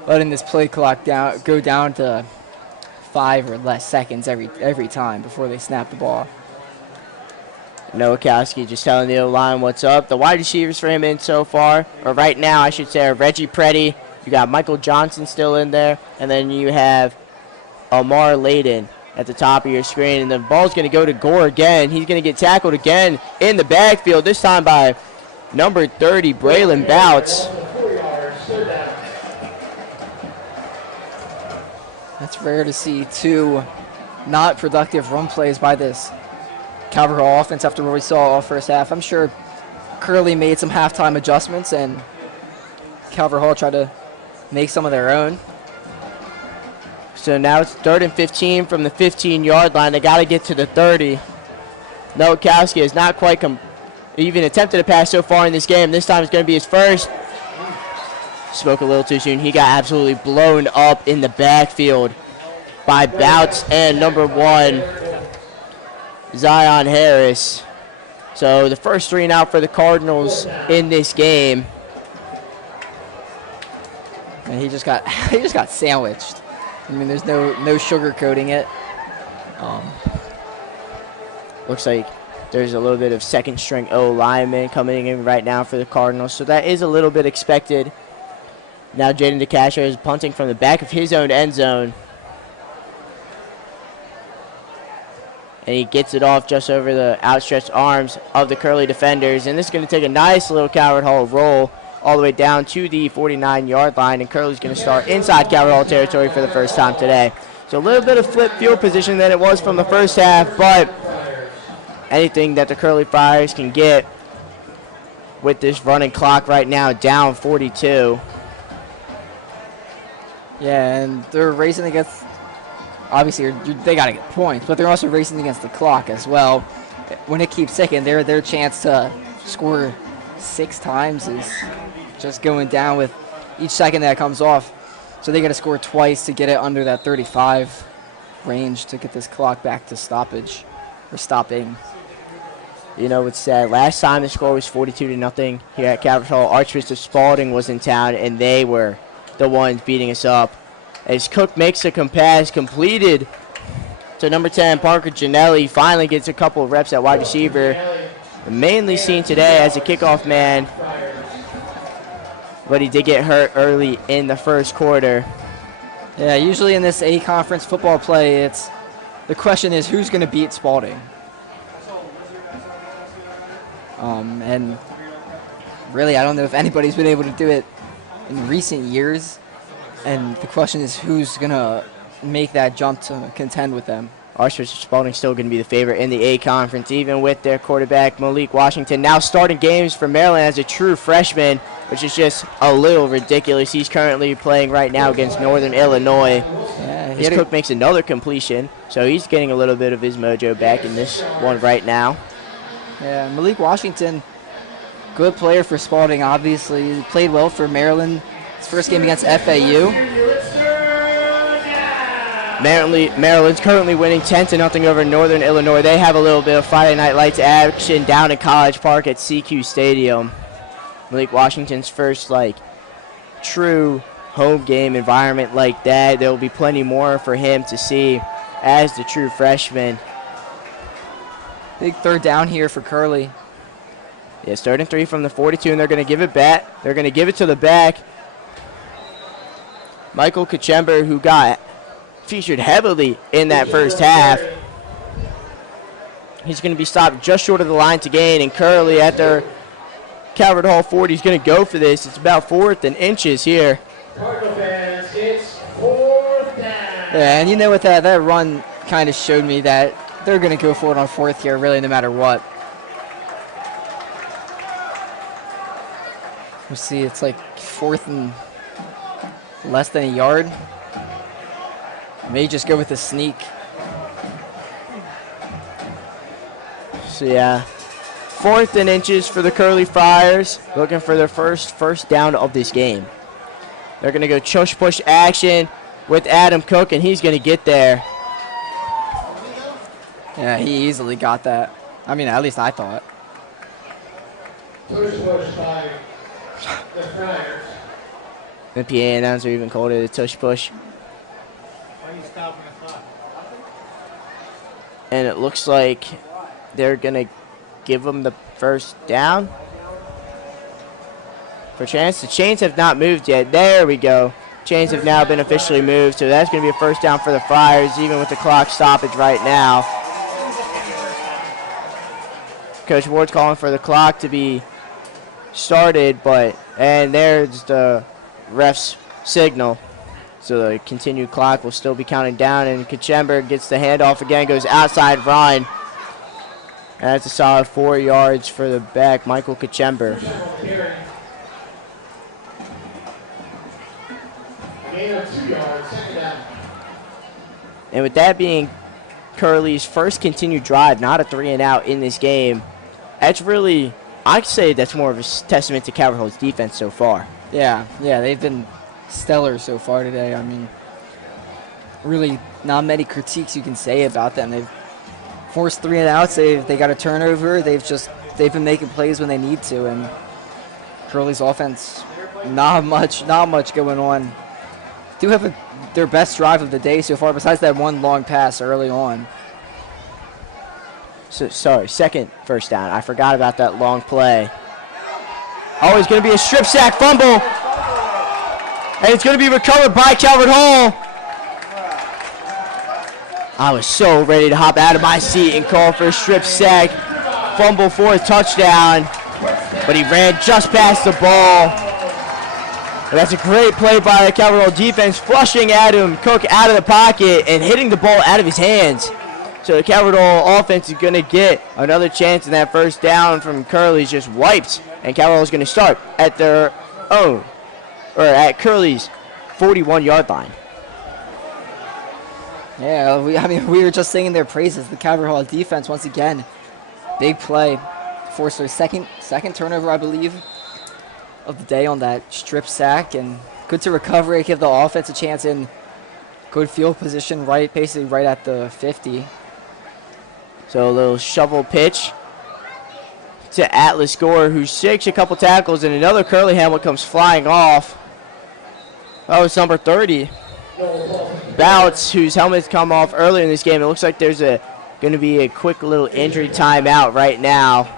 letting this play clock go down to 5 or less seconds every time before they snap the ball. Nowakowski just telling the O-line what's up. The wide receivers for him in so far, or right now I should say, are Reggie Preddy. You got Michael Johnson still in there, and then you have Amar Layden at the top of your screen. And the ball's going to go to Gore again. He's going to get tackled again in the backfield, this time by number 30, Braylon Bouts. That's rare to see 2 not productive run plays by this Calvert Hall offense after what we saw all first half. I'm sure Curley made some halftime adjustments, and Calvert Hall tried to make some of their own. So now it's 3rd and 15 from the 15-yard line. They got to get to the 30. Nowakowski has not quite even attempted a pass so far in this game. This time it's going to be his first. Spoke a little too soon. He got absolutely blown up in the backfield by Bouts and number 1, Zion Harris. So the first 3 and out for the Cardinals in this game. And he just got sandwiched. I mean, there's no sugarcoating it. Looks like there's a little bit of second string O lineman coming in right now for the Cardinals, so that is a little bit expected. Now Jaden DeCastro is punting from the back of his own end zone. And he gets it off just over the outstretched arms of the Curley defenders. And this is going to take a nice little Calvert Hall roll all the way down to the 49-yard line. And Curley's going to start inside Calvert Hall territory for the first time today. So a little bit of flip field position than it was from the first half, but anything that the Curley Friars can get with this running clock right now, down 42. Yeah, and they're racing against, obviously they got to get points, but they're also racing against the clock as well. When it keeps ticking, their chance to score 6 times is just going down with each second that comes off. So they got to score twice to get it under that 35 range to get this clock back to stoppage or stopping. You know what's sad? Last time the score was 42-0 here at Calvert Hall. Archbishop Spalding was in town, and they were the ones beating us up. As Cook makes a pass completed to number 10, Parker Janelli, finally gets a couple of reps at wide receiver. Mainly seen today as a kickoff man, but he did get hurt early in the first quarter. Yeah, usually in this A-conference football play, the question is who's going to beat Spalding. And really, I don't know if anybody's been able to do it in recent years. And the question is who's going to make that jump to contend with them. Archbishop Spalding still going to be the favorite in the A-Conference, even with their quarterback, Malik Washington, now starting games for Maryland as a true freshman, which is just a little ridiculous. He's currently playing right now against Northern Illinois. Yeah, His Cook makes another completion, so he's getting a little bit of his mojo back in this one right now. Yeah, Malik Washington, good player for Spalding, obviously. He played well for Maryland. His first game against FAU. Maryland's currently winning 10-0 over Northern Illinois. They have a little bit of Friday Night Lights action down in College Park at CQ Stadium. Malik Washington's first, true home game environment like that. There will be plenty more for him to see as the true freshman. Big third down here for Curley. Yes, 3rd and 3 from the 42, and they're going to give it back. They're going to give it to the back. Michael Kachember, who got featured heavily in that first half. He's going to be stopped just short of the line to gain, and Curley at their Calvert Hall 40 is going to go for this. It's about 4th and inches here. Cardinal fans, it's 4th down. Yeah, and you know what, that run kind of showed me that they're going to go for it on 4th here, really, no matter what. We see it's 4th and less than a yard. May just go with a sneak. So yeah, 4th and inches for the Curley Friars, looking for their first down of this game. They're going to go push action with Adam Cook, and he's going to get there. Yeah, he easily got that. I mean, at least I thought. Push by the Friars. The PA announcer even called it a tush push. Why are you stopping the clock? And it looks like they're going to give them the first down. For chance, the chains have not moved yet. There we go. Chains have now been officially moved, so that's going to be a first down for the Friars, even with the clock stoppage right now. Coach Ward's calling for the clock to be started, and there's the ref's signal. So the continued clock will still be counting down, and Kachember gets the handoff again, goes outside run. And that's a solid 4 yards for the back, Michael Kachember. Gain of 2 yards, 2nd down. And with that being Curley's first continued drive, not a 3-and-out in this game, that's really, I'd say that's more of a testament to Calvert Hall's defense so far. Yeah, they've been stellar so far today. I mean, really not many critiques you can say about them. They've forced 3-and-outs. They got a turnover. They've been making plays when they need to, and Curley's offense, not much going on. Do have their best drive of the day so far, besides that one long pass early on. So, sorry, second first down. I forgot about that long play. Oh, it's going to be a strip sack fumble. And it's going to be recovered by Calvert Hall. I was so ready to hop out of my seat and call for a strip sack, fumble for a touchdown, but he ran just past the ball. But that's a great play by the Calvert Hall defense, flushing Adam Cook out of the pocket and hitting the ball out of his hands. So the Calvert Hall offense is going to get another chance, and that first down from Curley's just wiped, and Calvert Hall is going to start at their own, or at Curley's 41-yard line. Yeah, we were just singing their praises. The Calvert Hall defense, once again, big play. Forced their second turnover, I believe, of the day on that strip sack, and good to recover it, give the offense a chance in good field position, basically right at the 50. So a little shovel pitch to Atlas Gore, who shakes a couple tackles, and another Curley helmet comes flying off. That was number 30. Bouts, whose helmet's come off earlier in this game. It looks like there's going to be a quick little injury timeout right now.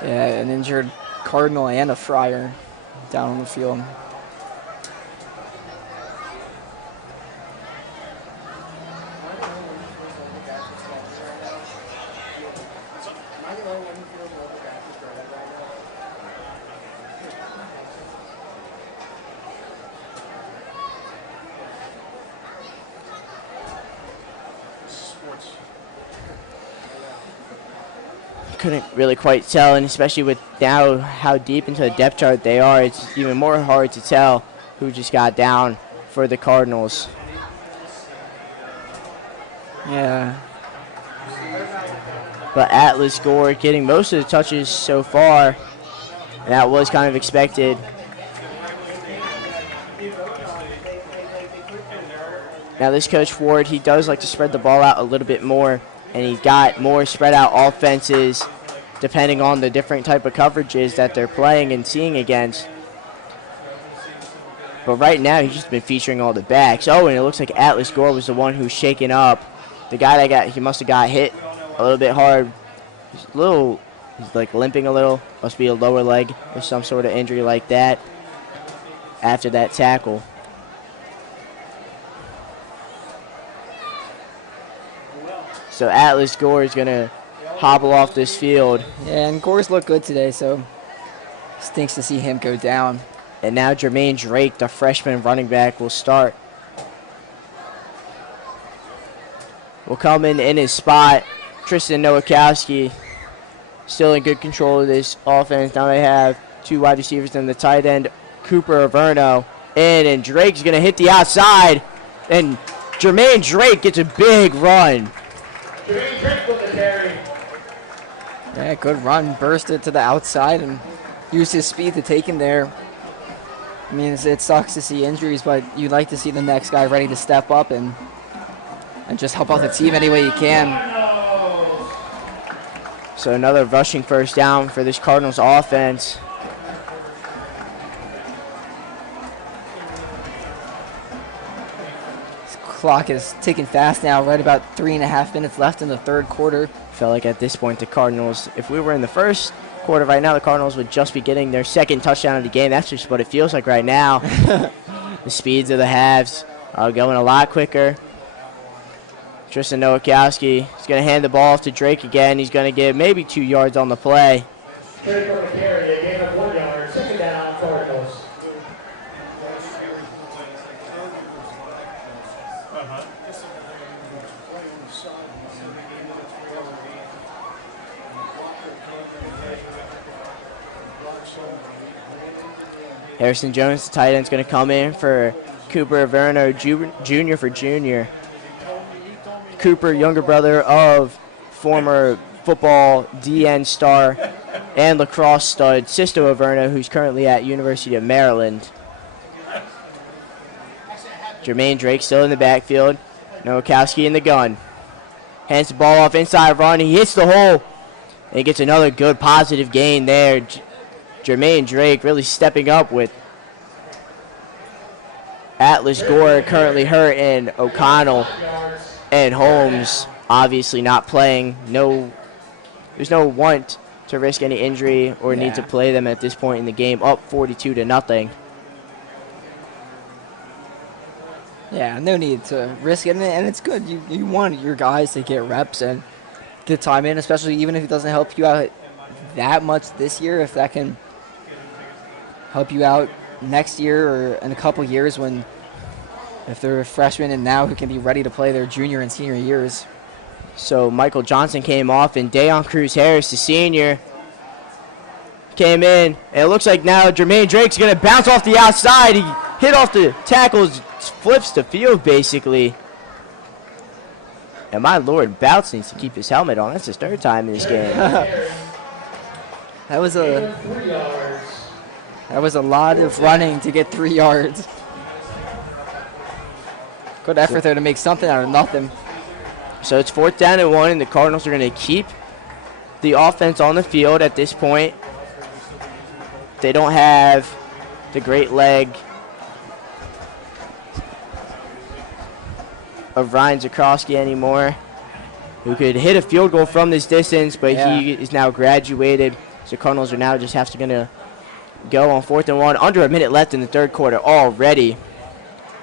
Yeah, an injured Cardinal and a Friar down on the field. Couldn't really quite tell, and especially with now how deep into the depth chart they are, it's even more hard to tell who just got down for the Cardinals. Yeah. But Atlas Gore getting most of the touches so far, and that was kind of expected. Now this Coach Ward, he does like to spread the ball out a little bit more, and he's got more spread out offenses depending on the different type of coverages that they're playing and seeing against. But right now, he's just been featuring all the backs. Oh, and it looks like Atlas Gore was the one who's shaken up. The guy that he must have got hit a little bit hard. He's like limping a little. Must be a lower leg or some sort of injury like that after that tackle. So Atlas Gore is going to hobble off this field. Yeah, and Gore's looked good today, so stinks to see him go down. And now Jermaine Drake, the freshman running back, will start. Will come in his spot. Tristan Nowakowski still in good control of this offense. Now they have two wide receivers and the tight end, Cooper Averno. And Drake's going to hit the outside. And Jermaine Drake gets a big run. Jermaine Drake with the carry. Yeah, good run. Bursted to the outside and used his speed to take him there. I mean, it sucks to see injuries, but you'd like to see the next guy ready to step up and just help out the team any way you can. So another rushing first down for this Cardinals offense. This clock is ticking fast now, right about 3.5 minutes left in the third quarter. Felt like at this point the Cardinals, if we were in the first quarter right now, the Cardinals would just be getting their second touchdown of the game. That's just what it feels like right now. The speeds of the halves are going a lot quicker. Tristan Nowakowski is going to hand the ball off to Drake again. He's going to get maybe 2 yards on the play. Drake on the carry, a gain of 1 yard. Second down, Cardinals. Harrison Jones, the tight end, is going to come in for Cooper Averno Jr. for junior. Cooper, younger brother of former football DN star and lacrosse stud Sisto Averno, who's currently at University of Maryland. Jermaine Drake still in the backfield. Nowakowski in the gun. Hands the ball off inside run. He hits the hole. And he gets another good positive gain there. Jermaine Drake really stepping up with Atlas Gore currently hurt, and O'Connell and Holmes obviously not playing. There's no want to risk any injury or need to play them at this point in the game, up 42-0. Yeah, no need to risk it, and it's good. You want your guys to get reps and get time in, especially even if it doesn't help you out that much this year. If that can help you out next year or in a couple years when, if they're freshmen and now who can be ready to play their junior and senior years. So Michael Johnson came off, and Dayon Cruz Harris, the senior, came in. And it looks like now Jermaine Drake's going to bounce off the outside. He hit off the tackles, flips the field basically. And my lord, Bouts needs to keep his helmet on. That's his third time in this game. That was a lot of running to get 3 yards. Good effort there to make something out of nothing. So it's 4th down and 1, and the Cardinals are going to keep the offense on the field at this point. They don't have the great leg of Ryan Zakowski anymore, who could hit a field goal from this distance, but he is now graduated. So Cardinals are now just going to go on 4th and 1. Under a minute left in the third quarter already.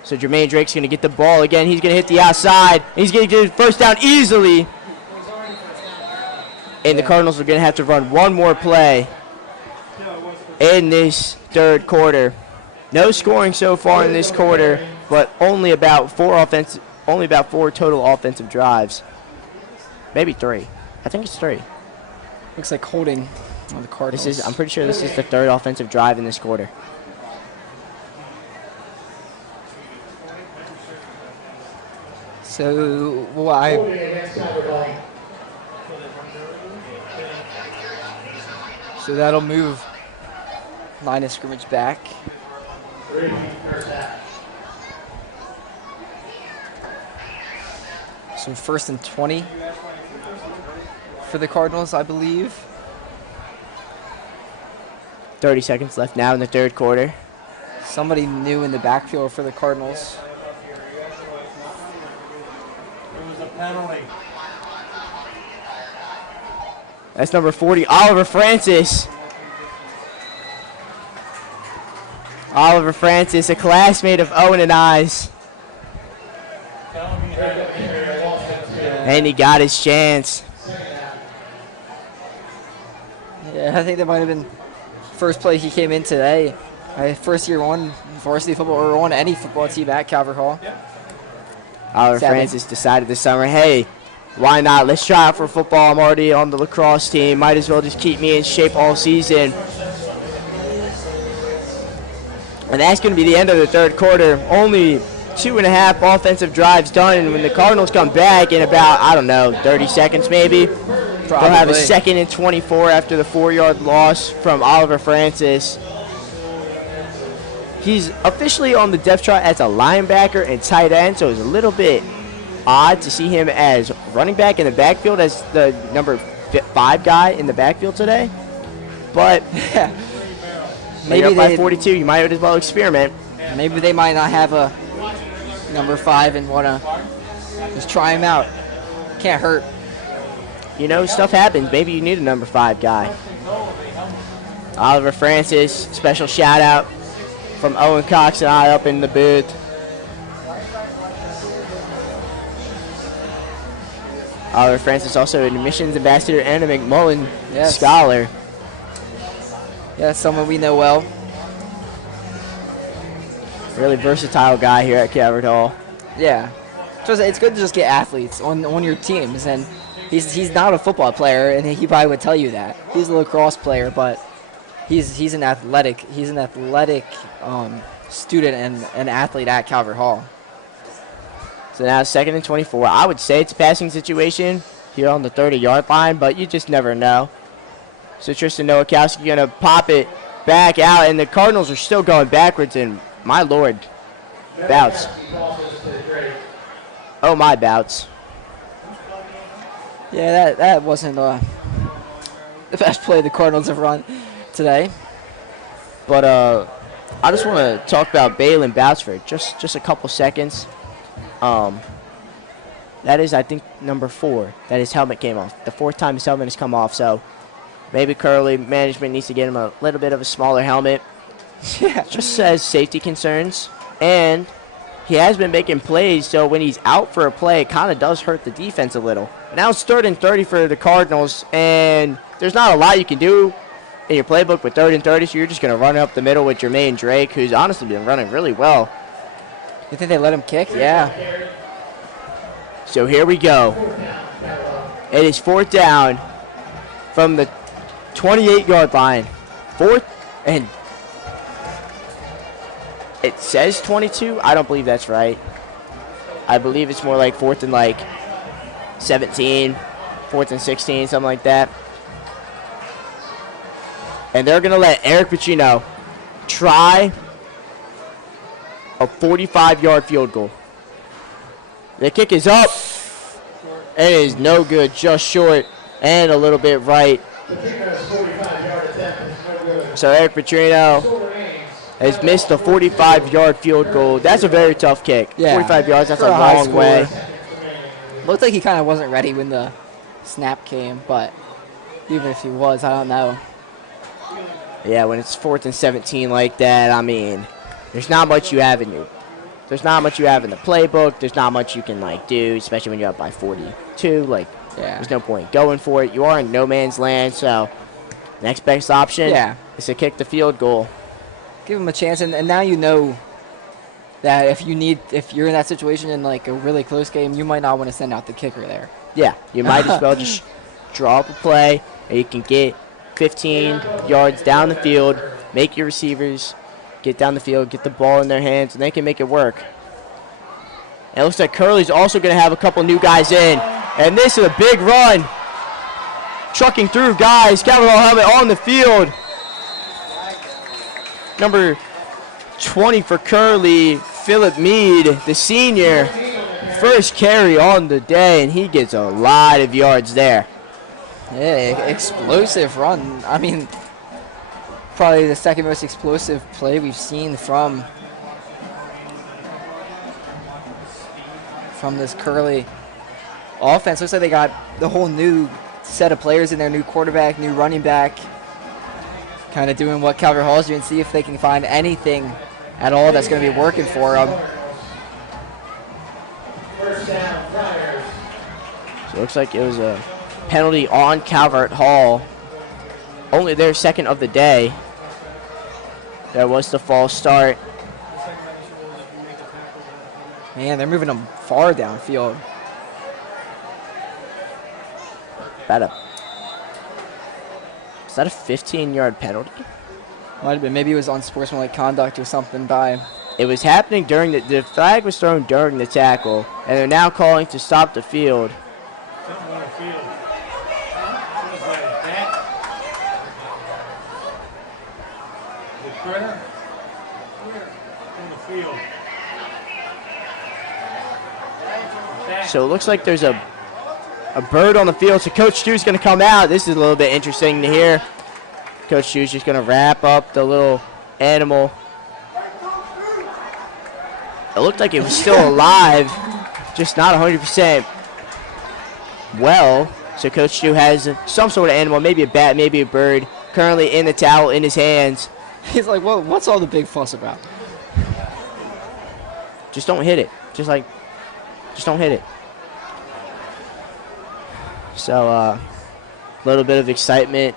So Jermaine Drake's going to get the ball again. He's going to hit the outside. He's going to get first down easily. And the Cardinals are going to have to run one more play in this third quarter. No scoring so far in this quarter, but only about four total offensive drives. Maybe 3. I think it's 3. Looks like holding on the Cardinals. I'm pretty sure this is the 3rd offensive drive in this quarter. So, so that'll move line of scrimmage back. So 1st and 20 for the Cardinals, I believe. 30 seconds left now in the third quarter. Somebody new in the backfield for the Cardinals. Penalty. That's number 40, Oliver Francis. Oliver Francis, a classmate of Owen and I's. And he got his chance. Yeah, I think that might have been first play he came in today. First year on varsity football or on any football team at Calvert Hall. Oliver Francis decided this summer, hey, why not? Let's try out for football. I'm already on the lacrosse team. Might as well just keep me in shape all season. And that's going to be the end of the third quarter. Only 2.5 offensive drives done. And when the Cardinals come back in about, 30 seconds maybe, they'll have a 2nd and 24 after the 4-yard loss from Oliver Francis. He's officially on the depth chart as a linebacker and tight end, so it's a little bit odd to see him as running back in the backfield as the number 5 guy in the backfield today. But maybe by 42, you might as well experiment. Maybe they might not have a number 5 and want to just try him out. Can't hurt. Stuff happens. Maybe you need a number 5 guy. Oliver Francis, special shout out from Owen Cox and I up in the booth. Oliver Francis also an admissions ambassador and a McMullen scholar. Yeah, someone we know well. Really versatile guy here at Calvert Hall. Yeah. It's good to just get athletes on your teams, and he's not a football player, and he probably would tell you that. He's a lacrosse player, but he's an athletic student and an athlete at Calvert Hall. So now 2nd and 24. I would say it's a passing situation here on the 30-yard line, but you just never know. So Tristan Nowakowski going to pop it back out, and the Cardinals are still going backwards, and my lord, Bouts. Oh, my Bouts. Yeah, that wasn't the best play the Cardinals have run today. But I just want to talk about Balin Bouts for just a couple seconds. That is, I think, number 4 that his helmet came off. The 4th time his helmet has come off, so maybe Curley management needs to get him a little bit of a smaller helmet. Yeah. Just says safety concerns. And he has been making plays, so when he's out for a play, it kind of does hurt the defense a little. Now it's 3rd and 30 for the Cardinals, and there's not a lot you can do in your playbook with 3rd and 30, so you're just going to run up the middle with Jermaine Drake, who's honestly been running really well. You think they let him kick? Yeah. So here we go. It is 4th down from the 28-yard line. 4th and it says 22. I don't believe that's right. I believe it's more like 4th and like 17, 4th and 16, something like that. And they're going to let Eric Pacino try a 45-yard field goal. The kick is up. It is no good, just short and a little bit right. So Eric Petrino has missed a 45-yard field goal. That's a very tough kick. Yeah. 45 yards, that's For a a high long score. way. Looked like he kind of wasn't ready when the snap came, but even if he was, I don't know. Yeah, when it's 4th and 17 like that, I mean, there's not much you have in you. There's not much you have in the playbook. There's not much you can like do, especially when you're up by 42. Like, Yeah. there's no point going for it. You are in no man's land, so next best option is to kick the field goal. Give him a chance, and now you know that if you're in that situation in like a really close game, you might not want to send out the kicker there. Yeah, you might as well just draw up a play, and you can get 15 yards down the field, make your receivers get down the field, get the ball in their hands, and they can make it work. And it looks like Curley's also going to have a couple new guys in. And this is a big run. Trucking through guys. Capital helmet on the field. Number 20 for Curley, Philip Mead, the senior. First carry on the day, and he gets a lot of yards there. Yeah, explosive run. I mean, probably the second most explosive play we've seen from this Curley offense. Looks like they got the whole new set of players in there, new quarterback, new running back, kind of doing what Calvert Hall's doing, see if they can find anything at all that's going to be working for them. So it looks like it was a penalty on Calvert Hall. Only their second of the day. That was the false start. Man, they're moving them far downfield. Is that a 15-yard penalty? Might have been. Maybe it was unsportsmanlike conduct or something by. It was happening during the flag was thrown during the tackle, and they're now calling to stop the field. Something on the field. What is that, a bat? The critter? Where? On the field. So it looks like there's a bird on the field, so Coach Stu's going to come out. This is a little bit interesting to hear. Coach Stu's just going to wrap up the little animal. It looked like it was still alive, just not 100% well. So Coach Stu has some sort of animal, maybe a bat, maybe a bird, currently in the towel in his hands. He's like, well, what's all the big fuss about? Just don't hit it. Just don't hit it. So a little bit of excitement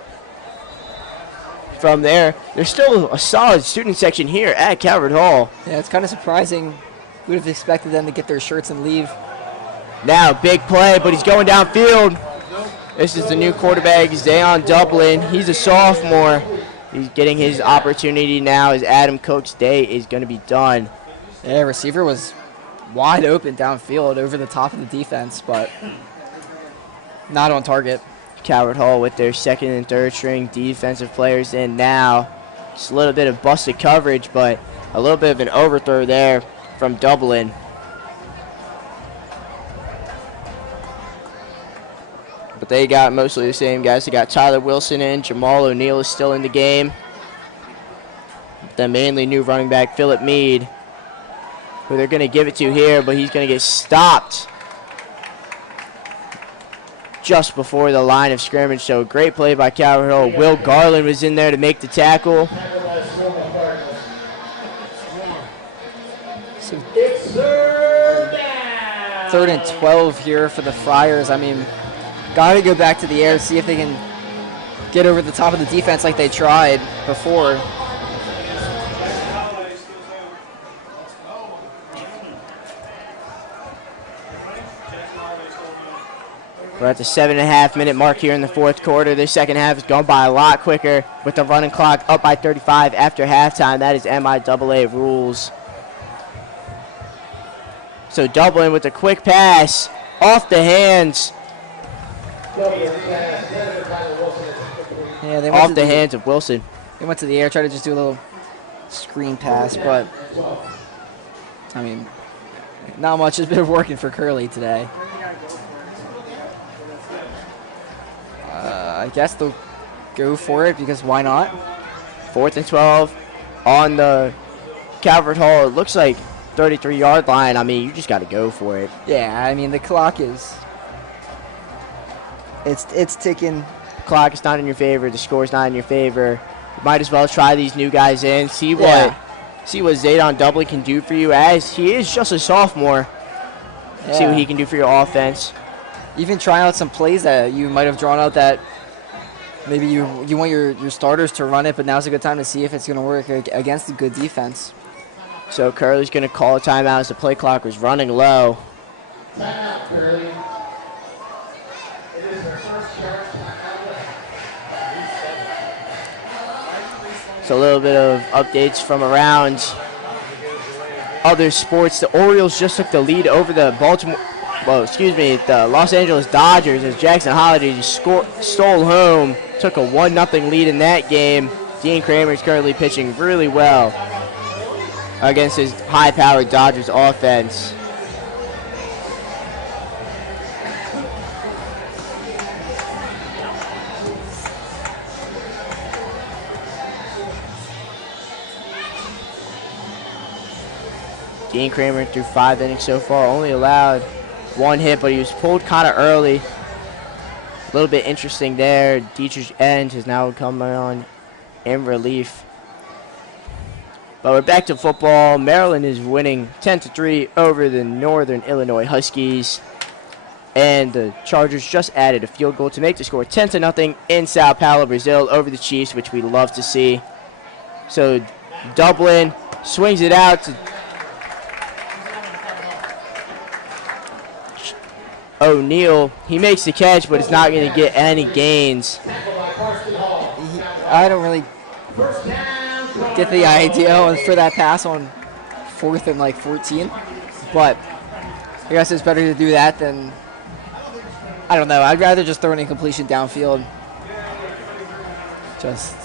from there. There's still a solid student section here at Calvert Hall. Yeah, it's kind of surprising. We would have expected them to get their shirts and leave. Now, big play, but he's going downfield. This is the new quarterback, Zayon Dublin. He's a sophomore. He's getting his opportunity now as Adam Cook's day is going to be done. Yeah, receiver was wide open downfield over the top of the defense, but not on target. Calvert Hall with their second and third string defensive players in now. Just a little bit of busted coverage, but a little bit of an overthrow there from Dublin. But they got mostly the same guys. They got Tyler Wilson in. Jamal O'Neal is still in the game. The mainly new running back, Philip Mead, who they're going to give it to here, but he's going to get stopped just before the line of scrimmage. So great play by Calvert Hall. Will Garland was in there to make the tackle. It's third down. 3rd and 12 here for the Friars. I mean, got to go back to the air, see if they can get over the top of the defense like they tried before. We're at the 7.5-minute mark here in the fourth quarter. The second half has gone by a lot quicker with the running clock up by 35 after halftime. That is MIAA rules. So Dublin with a quick pass off the hands. Yeah, they Off the hands of Wilson. They went to the air, tried to just do a little screen pass, but I mean, not much has been working for Curley today. I guess they'll go for it because why not? 4th and 12 on the Calvert Hall. It looks like 33-yard line. I mean, you just got to go for it. Yeah, I mean the clock is it's ticking. Clock is not in your favor. The score's not in your favor. You might as well try these new guys in. See what Zayden Dublin can do for you, as he is just a sophomore. Yeah. See what he can do for your offense. Even try out some plays that you might have drawn out that maybe you want your starters to run it, but now's a good time to see if it's going to work against a good defense. So Curley's going to call a timeout as the play clock was running low. Timeout, Curley. It is their first charge. So a little bit of updates from around other sports. The Orioles just took the lead over the the Los Angeles Dodgers as Jackson Holiday just stole home, took a 1-0 lead in that game. Dean Kramer is currently pitching really well against his high-powered Dodgers offense. Dean Kramer through 5 innings so far, only allowed 1 hit, but he was pulled kind of early. A little bit interesting there. Dietrich End has now come on in relief. But we're back to football. Maryland is winning 10-3 over the Northern Illinois Huskies. And the Chargers just added a field goal to make the score 10-0 in Sao Paulo, Brazil over the Chiefs, which we love to see. So Dublin swings it out to O'Neal. He makes the catch, but it's not going to get any gains. I don't really get the idea for that pass on 4th and 14, but I guess it's better to do that than, I don't know, I'd rather just throw an incompletion downfield. Just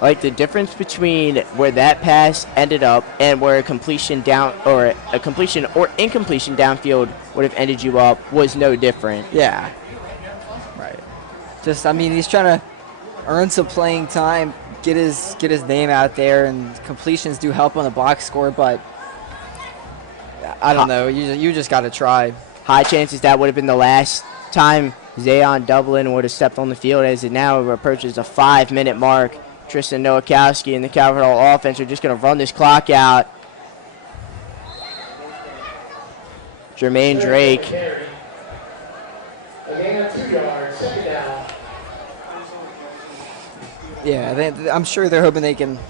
like the difference between where that pass ended up and where a completion or incompletion downfield would have ended you up was no different. Yeah. Right. Just, I mean, he's trying to earn some playing time, get his name out there, and completions do help on the box score, but I don't know. You just got to try. High chances that would have been the last time Zayden Dublin would have stepped on the field, as it now approaches a 5-minute mark. Tristan Nowakowski and the Calvert Hall offense are just going to run this clock out. Jermaine Drake. A gain of 2 yards, 2nd down. Yeah, I'm sure they're hoping they can.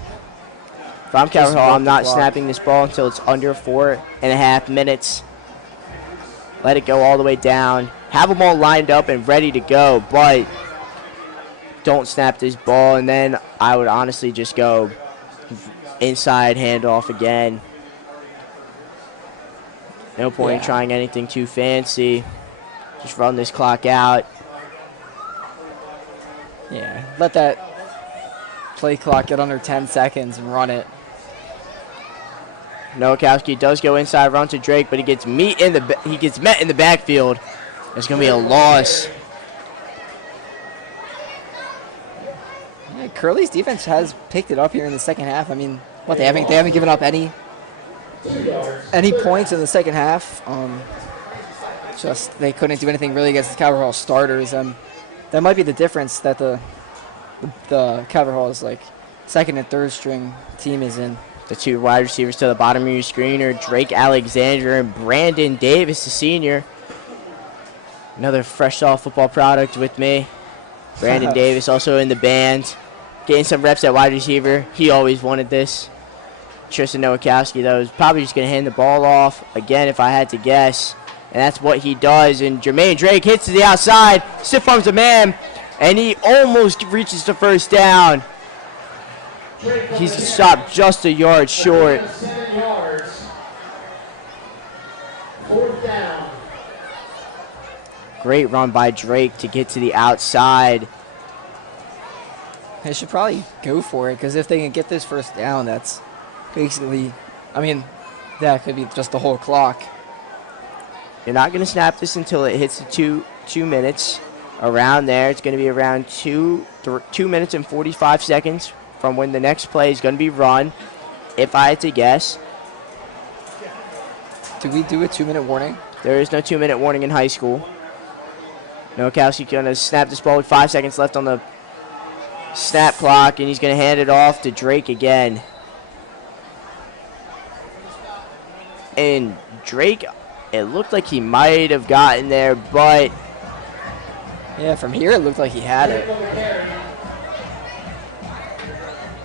If I'm Calvert Hall, I'm not snapping this ball until it's under 4.5 minutes. Let it go all the way down. Have them all lined up and ready to go, but don't snap this ball, and then I would honestly just go inside handoff again. No point in trying anything too fancy. Just run this clock out. Yeah, let that play clock get under 10 seconds and run it. Nowakowski does go inside, run to Drake, but he gets met in the backfield. There's going to be a loss. Yeah, Curley's defense has picked it up here in the second half. I mean, they haven't given up any points in the second half. Just they couldn't do anything really against the Calvert Hall starters. That might be the difference that the Calvert Hall's second and third string team is in. The two wide receivers to the bottom of your screen are Drake Alexander and Brandon Davis, the senior. Another fresh off football product with me. Brandon Davis also in the band, getting some reps at wide receiver. He always wanted this. Tristan Nowakowski, though, is probably just going to hand the ball off again if I had to guess. And that's what he does. And Jermaine Drake hits to the outside, stiff arms a man, and he almost reaches the first down. He's stopped just a yard short. 7 yards. 4th down. Great run by Drake to get to the outside. They should probably go for it, because if they can get this first down, that's basically, I mean, that could be just the whole clock. You're not going to snap this until it hits the two minutes. Around there, it's going to be around 2 minutes and 45 seconds from when the next play is going to be run, if I had to guess. Do we do a 2-minute warning? There is no 2-minute warning in high school. Nowakowski going to snap this ball with 5 seconds left on the snap clock, and he's going to hand it off to Drake again. And Drake, it looked like he might have gotten there, but yeah, from here it looked like he had it.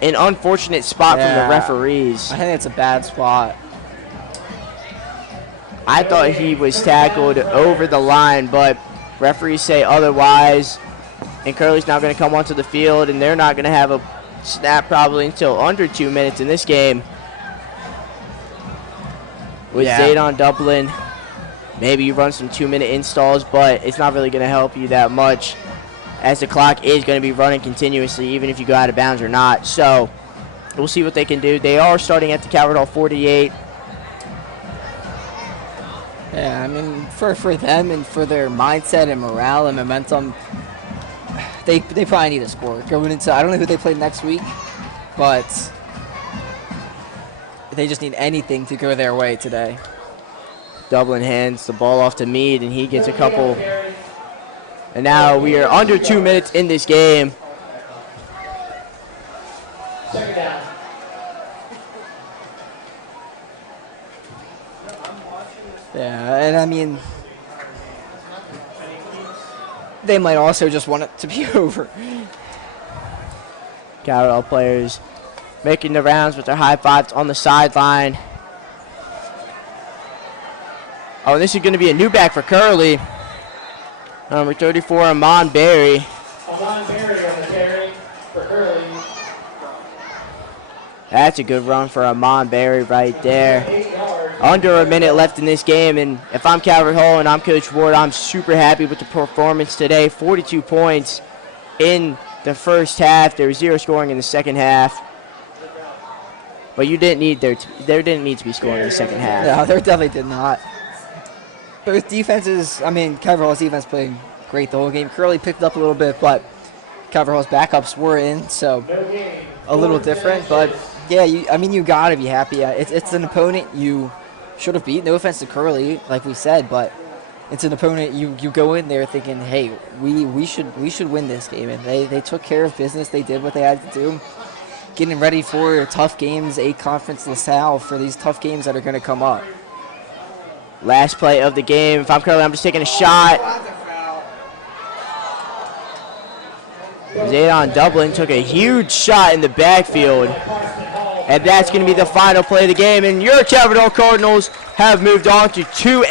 An unfortunate spot from the referees. I think that's a bad spot. I thought he was tackled over the line, but referees say otherwise. And Curley's now going to come onto the field, and they're not going to have a snap probably until under 2 minutes in this game. With Zaydon Dublin, maybe you run some 2-minute installs, but it's not really going to help you that much, as the clock is going to be running continuously, even if you go out of bounds or not. So we'll see what they can do. They are starting at the Calvert Hall 48. Yeah, I mean, for them and for their mindset and morale and momentum, they probably need a score going into. I don't know who they play next week, but they just need anything to go their way today. Dublin hands the ball off to Meade, and he gets a couple. And now we are under 2 minutes in this game. 2nd down. Yeah, and I mean, they might also just want it to be over. Calvert Hall players making the rounds with their high fives on the sideline. Oh, and this is going to be a new back for Curley. Number 34, Amon Berry. Amon Berry on the carry for Curley. That's a good run for Amon Berry right there. 8 yards. Under a minute left in this game, and if I'm Calvert Hall and I'm Coach Ward, I'm super happy with the performance today. 42 points in the first half. There was 0 scoring in the second half. But you didn't need there didn't need to be scoring in the second half. No, there definitely did not. Both defenses, I mean, Calvert Hall's defense played great the whole game. Curley picked up a little bit, but Calvert Hall's backups were in, so a little different. But yeah, you got to be happy. It's an opponent you should have beat. No offense to Curley, like we said, but it's an opponent you go in there thinking, hey, we should win this game, and they took care of business. They did what they had to do. Getting ready for tough games, A Conference LaSalle, for these tough games that are going to come up. Last play of the game. If I'm Curley, I'm just taking a shot. Zaydon Dublin took a huge shot in the backfield. And that's going to be the final play of the game. And your Calvert Hall Cardinals have moved on to 2-0.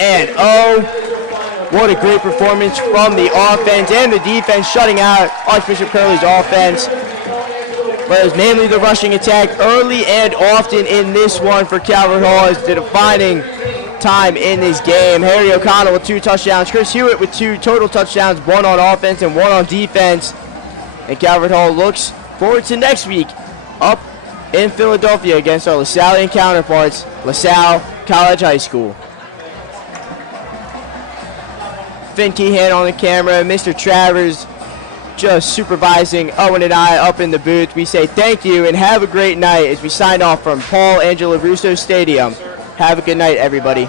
What a great performance from the offense and the defense, shutting out Archbishop Curley's offense. But it was mainly the rushing attack early and often in this one for Calvert Hall as the defining time in this game. Harry O'Connell with 2 touchdowns. Chris Hewitt with 2 total touchdowns, 1 on offense and 1 on defense. And Calvert Hall looks forward to next week up in Philadelphia against our LaSallian counterparts, LaSalle College High School. Finn Keehan on the camera, Mr. Travers just supervising Owen and I up in the booth. We say thank you and have a great night as we sign off from Paul Angelo Russo Stadium. Have a good night, everybody.